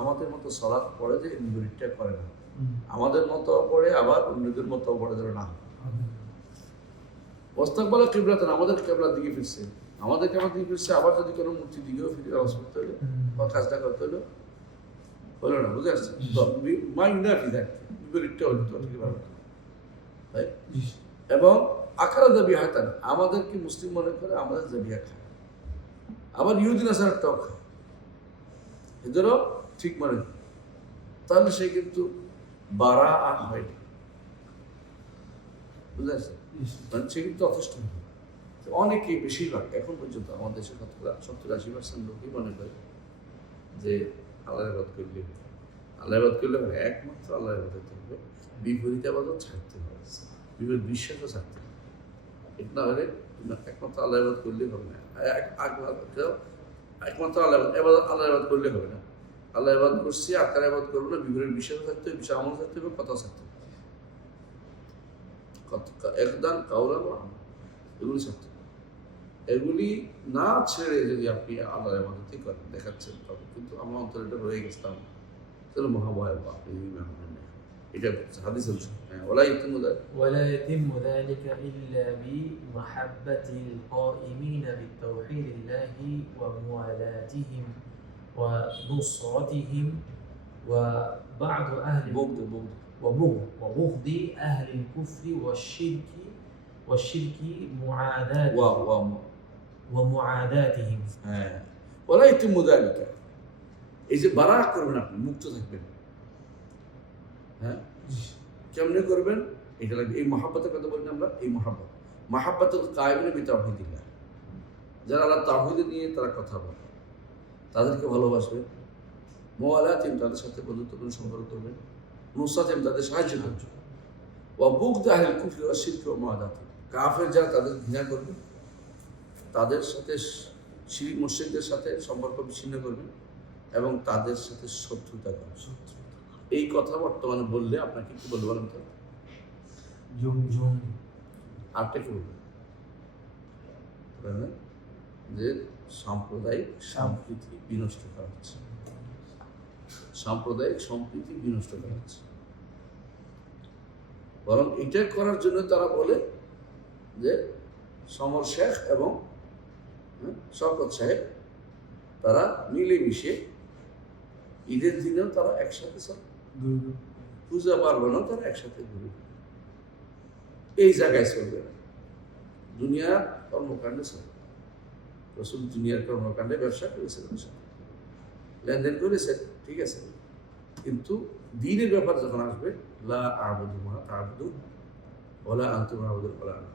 আমাদের মতো সালাত পড়ে, যে এর বিপরীতটা করে না, আমাদের মতো পড়ে আবার অন্যদের মতো পড়ে যেন না হয়। ওয়াস্তাকবালা কিবলাতান, আমাদের কিবলার দিকে ফিরছে, আমাদের কিবলার দিকে ফিরছে, আবার যদি কোনো মূর্তি দিকেও ফিরে আওয়াজ করতে হলো বা কাজটা করতে হলো, হলো না, বুঝে আসছে? মা ইউনাফি দেখ বিপরীতটা হলো তো ঠিক ভাবে, তাই? এবং আকারা যাবিহাতান, আমাদেরকে মুসলিম মনে করে আমাদের যাবিহা খায়, আবার ইহুদিন আসারটাও খায়, এদেরও ঠিক মনে করে, তাহলে সে কিন্তু বাড়া আর হয় না, বুঝতে পারছে? মানে সে কিন্তু যথেষ্ট নয়। অনেকেই, বেশিরভাগ এখন পর্যন্ত আমাদের দেশে 70-80% লোকই মনে করে যে আল্লাহর ইবাদত করলে হবে, একমাত্র আল্লাহর ইবাদত হবে, বিপরীত ইবাদত ছাড়তে হবে, বিপরীত বিশ্বাসও ছাড়তে হবে। এটা না হলে একমাত্র আল্লাহর ইবাদত করলেই হবে না, একমাত্র আল্লাহর ইবাদত করলে হবে না, আল্লাহ ইবাদত করছি আকার ইবাদত করবো না, বিপরীত বিশ্বাসও থাকতে হবে, বিষয় আমল থাকতে হবে, কথাও থাকতে হবে, একদান কাউলা বা এগুলি থাকতে হবে। এগুলি না ছেড়ে যদি আপনি আল্লাহর ইবাদতই করেন, দেখাচ্ছেন তবে কিন্তু আমার অন্তরে এটা রয়ে গেছিলাম, তাহলে মহাভয়াবহ, আপনি এটা হাদিস বলছে। হ্যাঁ, ওলা يتم ذلك إلا بمحبة القائمين بالتوحيد الله وموالاتهم ونصرتهم وبعض أهل وبغض أهل الكفر والشرك ومعاداتهم হ্যাঁ, ওলা ইতিম যালিকা, এই যে বাড়া করবেন আপনি, মুক্ত থাকবেন, হ্যাঁ, কেমনে করবেন? এটা লাগবে এই মহাব্বতের কথা বলি আমরা, এই মহাব্বতুল কায়েমিন বিতাওহীদিল্লাহ, যারা আল্লাহ তাওহীদ নিয়ে তারা কথা বলে তাদেরকে ভালোবাসবে, মোয়ালাতিম তাদের সাথে বন্ধুত্বপূর্ণ সম্পর্ক করবে, নুসরাতিম তাদের সাহায্য করবে, ওয়া বুগদ আহলিল কুফরি ওয়া শিরকি ওয়া মুআদাতিম কাফের যারা তাদের ঘৃণা করবে, তাদের সাথে শিরক মুশরিকদের সাথে সম্পর্ক বিচ্ছিন্ন করবে এবং তাদের সাথে শত্রুতা করবে। এই কথা বর্তমানে বললে আপনাকে কি বলবো বলেন তো? জঙ্গি। আরটা কি বলবো বলেন? যে সাম্প্রদায়িক সম্প্রীতি বিনষ্ট করা হচ্ছে, সাম্প্রদায়িক সম্প্রীতি বিনষ্ট করা হচ্ছে। বরং এটা করার জন্য তারা বলে যে সমর শেখ এবং শওকত সাহেব তারা মিলেমিশে ঈদের দিনেও তারা একসাথে চলে, পূজা পার্বণেও তারা একসাথে ঘুরে, এই জায়গায় চলবে না। দুনিয়ার কর্মকাণ্ডে চলবে। রসুল দুনিয়ার কর্মকাণ্ডে ব্যবসা করেছেন, লেনদেন করেছেন, ঠিক আছে, কিন্তু দিনের ব্যাপার যখন আসবে লা আবুদু মা তা'বুদু ওয়ালা আনতুম আ'বুদু ওয়ালা আনা।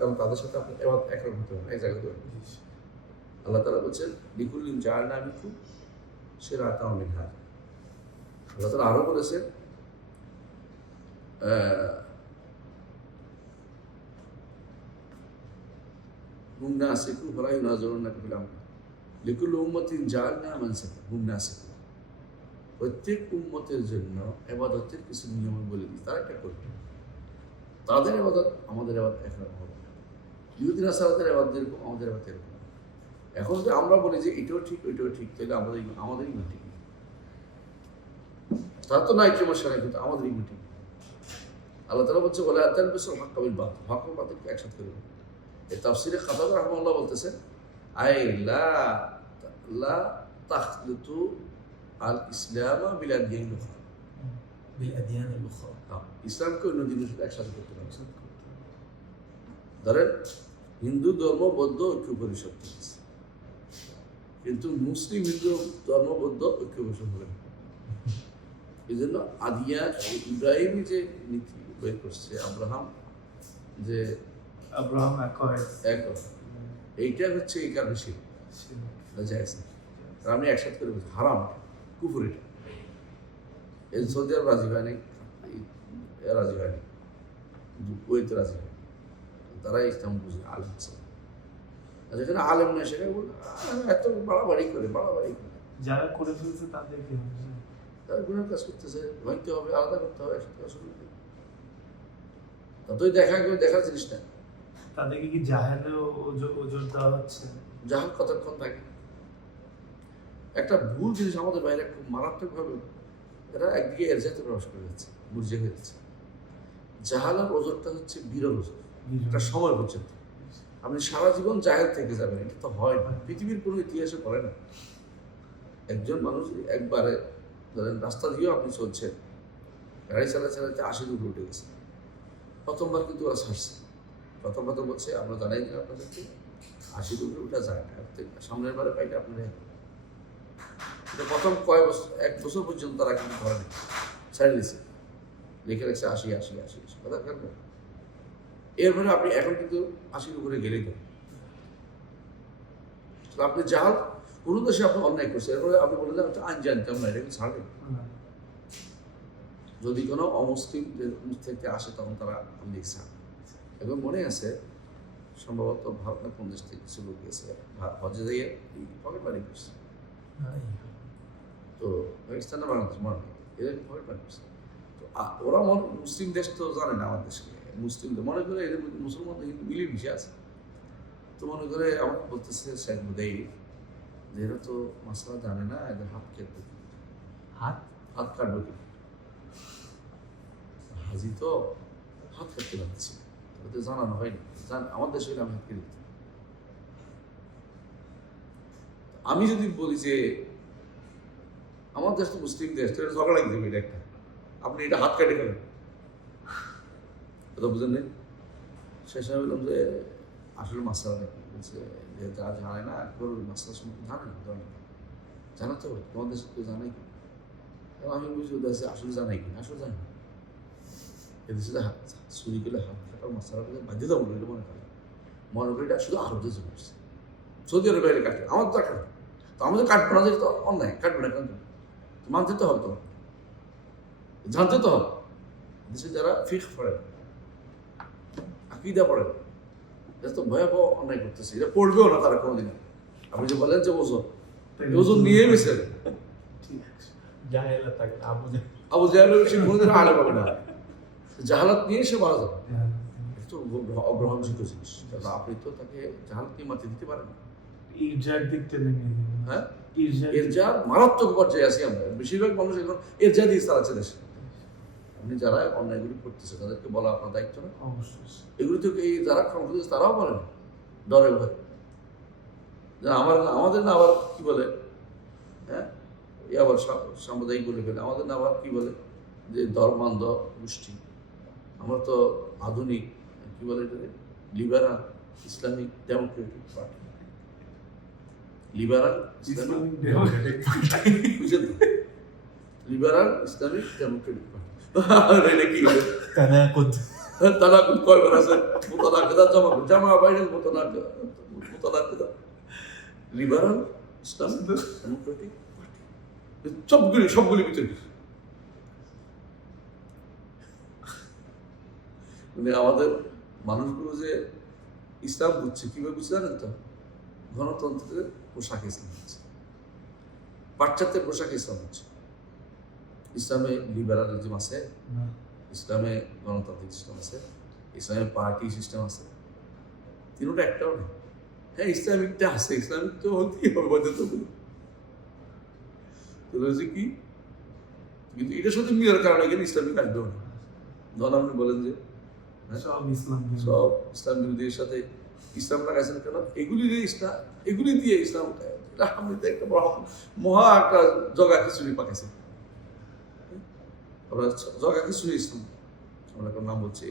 কারণ তাদের সাথে আপনি একরকম হতে হবে, এক জায়গায় হতে হবে। আল্লাহ তাআলা বলছেন লিকুল্লিন জাআলনা মিনকুম শিরআতাও ওয়া মিনহাজা। আল্লাহ তাআলা আরো বলেছেন হুম নাসিকু ফালা ইউনাযিরুনাকা ফিল আমর লিকুল্লি উম্মাতিন জাআলনা মানসাকা হুম নাসিকু। প্রত্যেক উম্মতের জন্য ইবাদতের কিছু নিয়ম বলে দিই, তারা এটা করবে। তাদের ইবাদত আমাদের ইবাদত একরকম হবে। ইহুদি নাসারাদের ইবাদত যেরকম আমাদের ইবাদত এরকম। এখন যদি আমরা বলি যে এটাও ঠিক ওইটাও ঠিক, তাহলে আমাদের ইমান ঠিক, তার তো নাই কেমন সারা, কিন্তু আমাদের ইমান ঠিক। আল্লাহ তাআলা বলছে ওয়ালা তালবিসুল হাক্কা বিল বাতিল, হক ও বাতিলকে একসাথে করবে। এই তাফসীরে খাতাব রাহমাহুল্লাহ বলতেছেন আই লা তাখলুতু আল ইসলাম বিল আদিয়ান উখরা, বিল আদিয়ান আল উখরা, ইসলামকে অন্য জিনিস একসাথে করতে হবে। ধরেন হিন্দু ধর্ম বৌদ্ধ ঐক্য পরিষদ আছে, কিন্তু মুসলিম হিন্দু ধর্ম বৌদ্ধ ঐক্য পরিষদ হবে না। এই জন্য আদিয়ান ইব্রাহিমই যে নীতি বের করছে, আব্রাহাম এক, এইটা হচ্ছে এই কারণে শিরক জায়েজ না। আমি একসাথে করে বলছি হারাম, কুফর। এটা এই সৌদি আরব রাজি হয়নি, রাজি হয়নি, কুয়েত রাজি হয়নি, তারা ইসলাম বুঝে আলেম আছে। যেখানে আলেম নেই সেখানে এত বাড়াবাড়ি করে যারা করে ফেলছে তাদের কি হবে? তারা গুণের কাজ করতেছে, ভাঙতে হবে, আলাদা করতে হবে, একসাথে আসলে ততই দেখার জিনিস না। তাদেরকে কি জাহেলেও ওজোর দেওয়া হচ্ছে? জাহাল কতক্ষণ থাকে? একটা ভুল জিনিস আমাদের বাইরে খুব মারাত্মকভাবে এরা একদিকে এর যাতে প্রবেশ করে যাচ্ছে, বুঝে হয়ে যাচ্ছে। জাহালার ওজোরটা হচ্ছে বিরল ওজোর, একটা সময় পর্যন্ত। আপনি সারা জীবন জাহেল থেকে যাবেন, এটা তো হয় না, পৃথিবীর কোনো ইতিহাসে করে না। একজন মানুষ একবারে ধরেন রাস্তা দিয়েও আপনি চলছেন, গাড়ি চালাতে 80 উপরে উঠে গেছে, প্রথমবার কিন্তু ওরা ছাড়ছে। প্রথম বলছে আমরা জানাই দিলাম আপনাদেরকে 80 উপরে উঠা যায় না, সামনের বারে পাইলে আপনারা প্রথম কয়েক বছর, 1 বছর পর্যন্ত তারা কিন্তু ধরে নেই, ছেড়ে দিচ্ছে, লিখে রাখছে 80 কথা খেলবেন। এরপরে আপনি এখন কিন্তু 80 উপরে গেলেই তো আপনি জাহাল কোনো দেশে আপনি অন্যায় করছেন, এরপরে আপনি বলে দেন আইন জানতাম না, এটা কিন্তু ছাড়বেন। যদি কোনো অমুসলিম থেকে আসে তখন তারা লিখছে। এবং মনে আছে সম্ভবত ভারতের কোন দেশ থেকে কিছু লোক গেছে হজে যাইয়ে পকেট বাড়ি করছে, তো পাকিস্তান না বাংলাদেশ মনে নেই, এদের পকেট বাড়ি করছে। তো ওরা মুসলিম দেশ তো জানে না আমার দেশকে, মুসলিমদের মনে করে এদের মধ্যে মুসলমান হিন্দু মিলেমিশে আছে। তো মনে করে আমাকে বলতেছে শেখ মুদাইর যে এরা তো মাসলা জানে না, এদের হাত কেটে হাত কাটবে কি, হাজি তো হাত কাটতে পারছি, ওদের জানানো হয়নি, আমার দেশে হলে আমি হাত কেটে দিতাম। আমি যদি বলি যে আমার দেশ তো মুসলিম দেশ, তো এটা ঝগড়া লাগবে, এটা একটা আপনি এটা হাত কাটে ফেলেন, কথা বুঝেন নেই। শেষে বললাম যে আসলে মাসলা দেখি, বলছে যে যা জানে না গরুর মাসলা সম্পর্কে জানাতে হবে, তোমার দেশে কেউ জানাই কি? আমি বুঝি ওদের আসলে জানাই কিনা, আসলে জানি না। এদেশে চুরি করলে হাত কাটার মশলা বাধ্যতামূলক মনে করে এটা শুধু আরব দেশে করছে। সৌদি আরবে বাইরে কাটে, আমার দরকার নেই। তো আমাদের কাটবে না, যেটা তো অন্যায়, কাটবে না কেন? মানতে তো হবে, তো জানতে তো হবে। দেশে যারা ফিকহ পড়েন, আকীদা পড়েন, এটা তো ভয়াবহ অন্যায় করতেছে, এটা পড়বেও না তারা কোনোদিন। আপনি যে বলেন যে ওজন, এই ওজন নিয়ে গেছে ঠিক আছে। জাহেলা থাকে আবু জাহেলের সে কোনোদিন আলে পাবে না, জাহালাত নিয়ে সে মারা যাবে। হ্যাঁ। এটা তো অগ্রহণযোগ্য জিনিস, কারণ আপনি তো তাকে জাহালাত নিয়ে মারতে দিতে পারেন না। ইরজার দিকটা নেমে যাবে। হ্যাঁ, ইরজার এর যা মারাত্মক পর্যায়ে আছি আমরা, বেশিরভাগ মানুষ এখন এর যা দিয়ে চালাচ্ছে দেশে। আপনি যারা অন্যায়গুলি করতেছে তাদেরকে বলা আপনার দায়িত্ব না? অবশ্যই। এগুলি তো এই যারা করতেছে তারাও বলে না, ডরে ভয়। আমাদের না আবার কি বলে, হ্যাঁ, এই আবার সাম্প্রদায়িক বলে ফেলে, আমাদের না আবার কি বলে যে ধর্মান্ধ গোষ্ঠী। আমরা তো আধুনিক কি বলে এটা, liberal Islamic Democratic party. Liberal Islamic Democratic party. বুঝলেন তো? লিবারাল ইসলামিক ডেমোক্রেটিক পার্টি, এটা কি বলে? তানাকুদ। তানাকুদ কয়বার আছে? মুতানাকিদা জামা বাইনাল মুতানাকিদা। লিবারাল ইসলামিক ডেমোক্রেটিক পার্টি, সবগুলি ভিতরে। মানে আমাদের মানুষগুলো যে ইসলাম বুঝছে, কিভাবে বুঝছে জানেন তো? গণতন্ত্রের পোশাক ইসলাম হচ্ছে, পাশ্চাত্যের পোশাক ইসলাম হচ্ছে। ইসলামে লিবারালিজম আছে, ইসলামে গণতান্ত্রিক সিস্টেম আছে, ইসলামে পার্টি সিস্টেম আছে, তিনটা একটাও নেই। হ্যাঁ, ইসলামিকটা আছে, ইসলামিক তো হতেই হবে বাধ্যতামূলক। কি কিন্তু এটা শুধু মিলার কারণে এখানে ইসলামিক আসবেও না। ধর আপনি বলেন যে সব ইসলাম সব ইসলাম বিরোধীর সাথে ইসলাম লাগাইছেন কেন? এগুলি দিয়ে ইসলাম, এগুলি দিয়ে ইসলাম, আমি তো একটা মহা একটা জগা খিচুড়ি পাকাইছে। আমরা জগা খিচুড়ি ইসলাম, আমরা একটা নাম বলছি।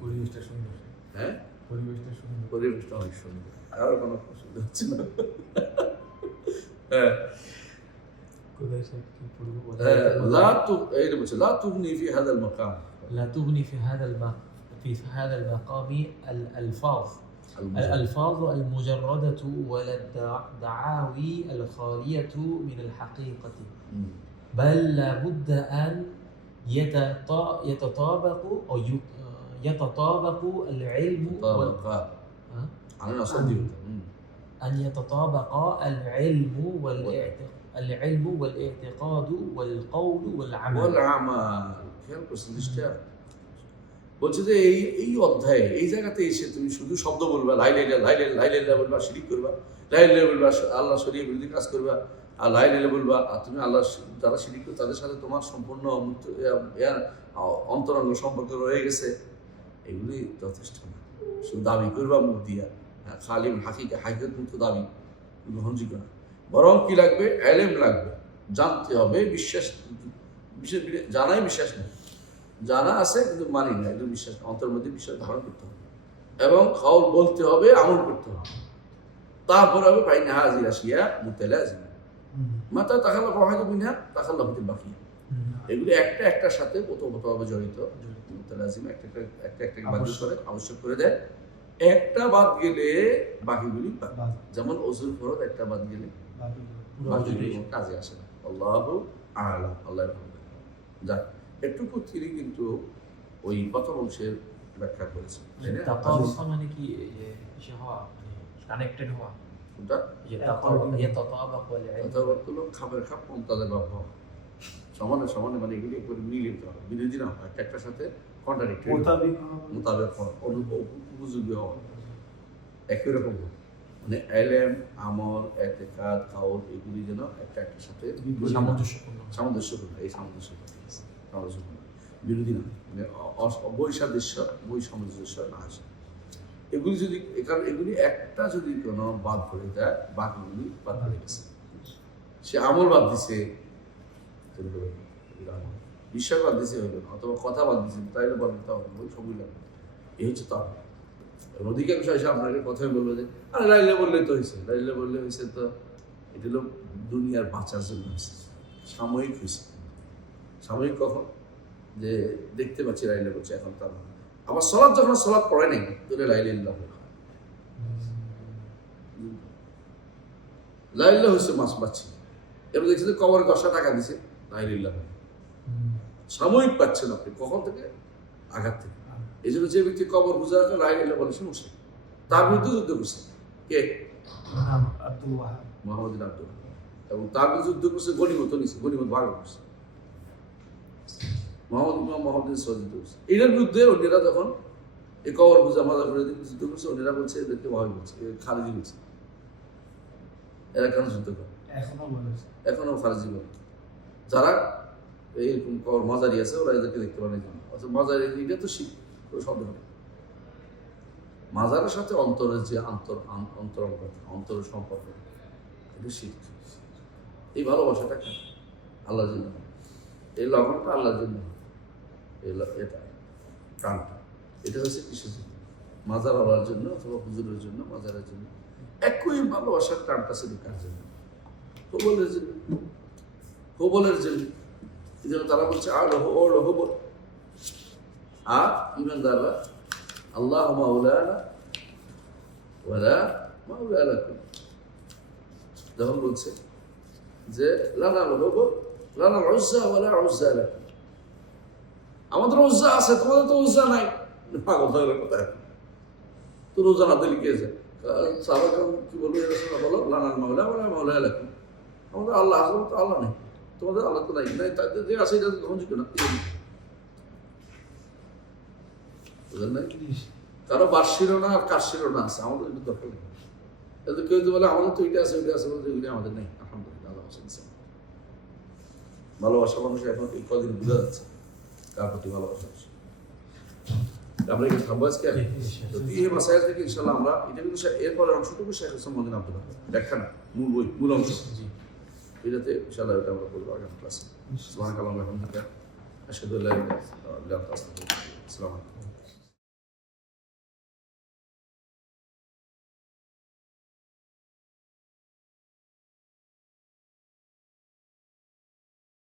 পরিবেশটা সুন্দর। হ্যাঁ, পরিবেশটা সুন্দর। পরিবেশটা অনেক সুন্দর, আর কোনো অসুবিধা হচ্ছে না। হ্যাঁ কোথায় সে কি পড়বো বলে? এইটা বলছে লা তুগনি ফি হাদাল মাকাম لا تغني في هذا المقام الألفاظ المجردة ولا الدعاوي الخالية من الحقيقة، بل لابد أن يتطابق أو يتطابق العلم أنا أصدق أن يتطابق العلم والاعتقاد والقول والعمل খেয়াল করছেন দৃষ্টিয়া? বলছে যে এই অধ্যায়ে এই জায়গাতে এসে তুমি শুধু শব্দ বলবা, লাইলাইলা বলবা, শিরিক করবা, লাইলাইলা বলবা, আল্লাহ শরীয়ত বিরোধী কাজ করবা, আর লাইলাইলা বলবা, আর তুমি আল্লাহ যারা শিরিক করে তাদের সাথে তোমার সম্পূর্ণ অন্তরঙ্গ সম্পর্ক রয়ে গেছে, এগুলি যথেষ্ট না। শুধু দাবি করবা মুখ দিয়া, খালিম হাকিকত মুক্ত দাবি গ্রহণযোগ্য না। বরং কি লাগবে? এলেম লাগবে, জানতে হবে। বিশ্বাস জানাই বিশ্বাস নেই, জানা আছে কিন্তু মানি না, এটা বিশ্বাস, অন্তরের মধ্যে বিশ্বাস ধারণ করতে হবে, এবং খাওল বলতে হবে, আমল করতে হবে। তারপরে হবে বাইনা হাজির আসিয়া মুতালাজিম মাতা তাখাল্লাফ ওয়াহিদুম মিনহা তাখাল্লাফাতিল বাকিয়া। এগুলো একটার সাথে ওতপ্রোতভাবে জড়িত। মুতালাজিম একটা বাধ্য করে, আবশ্যক করে দেয়। একটা বাদ গেলে বাকিগুলি বাদ। যেমন ওযুর ফরজ একটা বাদ গেলে বাকিগুলি কাজে আসে না। আল্লাহু আ'লাম, আল্লাহ যাক, একটুকু তিনি কিন্তু ওই প্রথম অংশের ব্যাখ্যা করেছেন। মানে কি যে হওয়া, মানে কানেক্টেড হওয়া, কোনটা? খাপের খাপ তাদের ব্যবহার সমানে সমানে, মানে এগুলি একবারে মিলিত হবে, বিরোধী না হয়, একটার সাথে কন্ট্রাডিক্টরি, মোতাবেক উপযোগী হওয়া, একই রকম, মানে এলেম, আমল, এতেকাদ, কাউল, এগুলি যেন একটার সাথে সামঞ্জস্যপূর্ণ, এই সামঞ্জস্যপূর্ণ, বিরোধী না, মানে বৈসাদৃশ্য, বৈসামঞ্জস্য না আসে। এগুলি যদি এগুলি একটা যদি কোনো বাদ করে দেয়, বাকিগুলি বাদ করে গেছে। সে আমল বাদ দিছে, বিশ্বাস বাদ দিছে হইল না, অথবা কথা বাদ দিছে, তাইলে বলতে হবে সবই লাগবে। এই হচ্ছে তার অধিকাংশ এসে আপনাকে কথাই বললো যে আরে লাইলে বললে তো হয়েছে, লাইলে বললে হয়েছে, তো এটা হলো দুনিয়ার বাঁচার জন্য হয়েছে, সাময়িক হয়েছে। সাময়িক কখন? যে দেখতে পাচ্ছি লাইলে বলছে, এখন তার আবার সলাৎ যখন সলাৎ পড়ে নেই তাহলে লাইলে ইল্লাল্লাহ। লাইল্লা হয়েছে মাছ পাচ্ছি, এবার দেখছি যে কবরে 10টা টাকা দিছে, লাইলিল্লাহ সাময়িক পাচ্ছেন আপনি, কখন থেকে? আঘাত থেকে। এই জন্য যে ব্যক্তি কবর পূজা করে লাইলিল্লাহ বলে সে মুশরিক, তার বিরুদ্ধে যুদ্ধ করছে কে? নাম আব্দুল ওয়াহাব। মোহাম্মদ বিন আব্দুল, এবং তার বিরুদ্ধে যুদ্ধ করছে, গনিমত নিছে, গনিমত ভাগ করছে। মোহাম্মদ বিন সৌদ যুদ্ধ করছে। এটার বিরুদ্ধে অন্যরা যখন এই কবর পূজা মজা করে যুদ্ধ করছে, অন্যরা বলছে এদেরকে ওয়াহাবি বলছে, খারিজি বলছে। এরা কেন যুদ্ধ করে? এখনো বলেছে, এখনো ফারজি বলে। যারা এইরকম কবর মাজারি আছে ওরা এদেরকে দেখতে পারে না। অথচ মাজারি এটা তো শিখ, কোনো সন্দেহ নেই। মাজারের সাথে অন্তরের যে অন্তরের সম্পর্ক, এটা শিখ। এই ভালোবাসাটা কেন? আল্লাহর জন্য। এই লগনটা আল্লাহর জন্য, এটা টানটা, এটা হচ্ছে কিসের জন্য? মাজার আল্লাহর জন্য অথবা হুজুরের জন্য, মাজারের জন্য। একই ভালোবাসার টানটা ছিল কার জন্য? হোবলের জন্য, হোবলের জন্য। এই জন্য তারা বলছে হোবল। আর ইমানদাররা আল্লাহ মাওলানা ওয়ালা মাওলা লাকুম, যখন বলছে যে লানাল হোবল লানাল উজ্জা ওয়ালা উজ্জা লাকুম, আমাদের উজ্জা আছে, তোমাদের তো উজ্জা নাই। পাগলের কথা। তোর উজ্জা না দিলে কে যায়? সাহাবাগণ কি বলবো? বলো লানাল মাওলা ওয়ালা মাওলা লাকুম, আমাদের আল্লাহ আছে, তো আল্লাহ নেই, তোমাদের আল্লাহ তো নাই, তাদের যে আছে এটা গ্রহণযোগ্য না। বুঝলেন না? কারো বার্ষির না আর কাশিরও না আছে, আমাদের একটু দরকার নেই। এদের কেউ যদি বলে আমাদের তো এটা আছে ওইটা আছে, যেগুলি আমাদের নেই। আলহামদুলিল্লাহ, আল্লাহ দিচ্ছে। ভালোবাসা মানুষ এখন এই কদিন বোঝা যাচ্ছে কার প্রতি ভালোবাসা আছে। আমরা এখানে থাকবো আজকে। এই মাসাইল থেকে ইনশাল্লাহ আমরা এটা কিন্তু এরপরে অংশটুকু শেখ হোসেন মদিন আব্দুল ব্যাখ্যা না, মূল বই, মূল অংশ। এটাতে ইনশাল্লাহ এটা আমরা বলবো আগামী ক্লাসে। সুবহানাকাল্লাহুম্মা ওয়া বিহামদিকা আশহাদু আল্লা ইলাহা ইল্লা আনতা আস্তাগফিরুকা ওয়া আতুবু ইলাইক। আসসালামু আলাইকুম।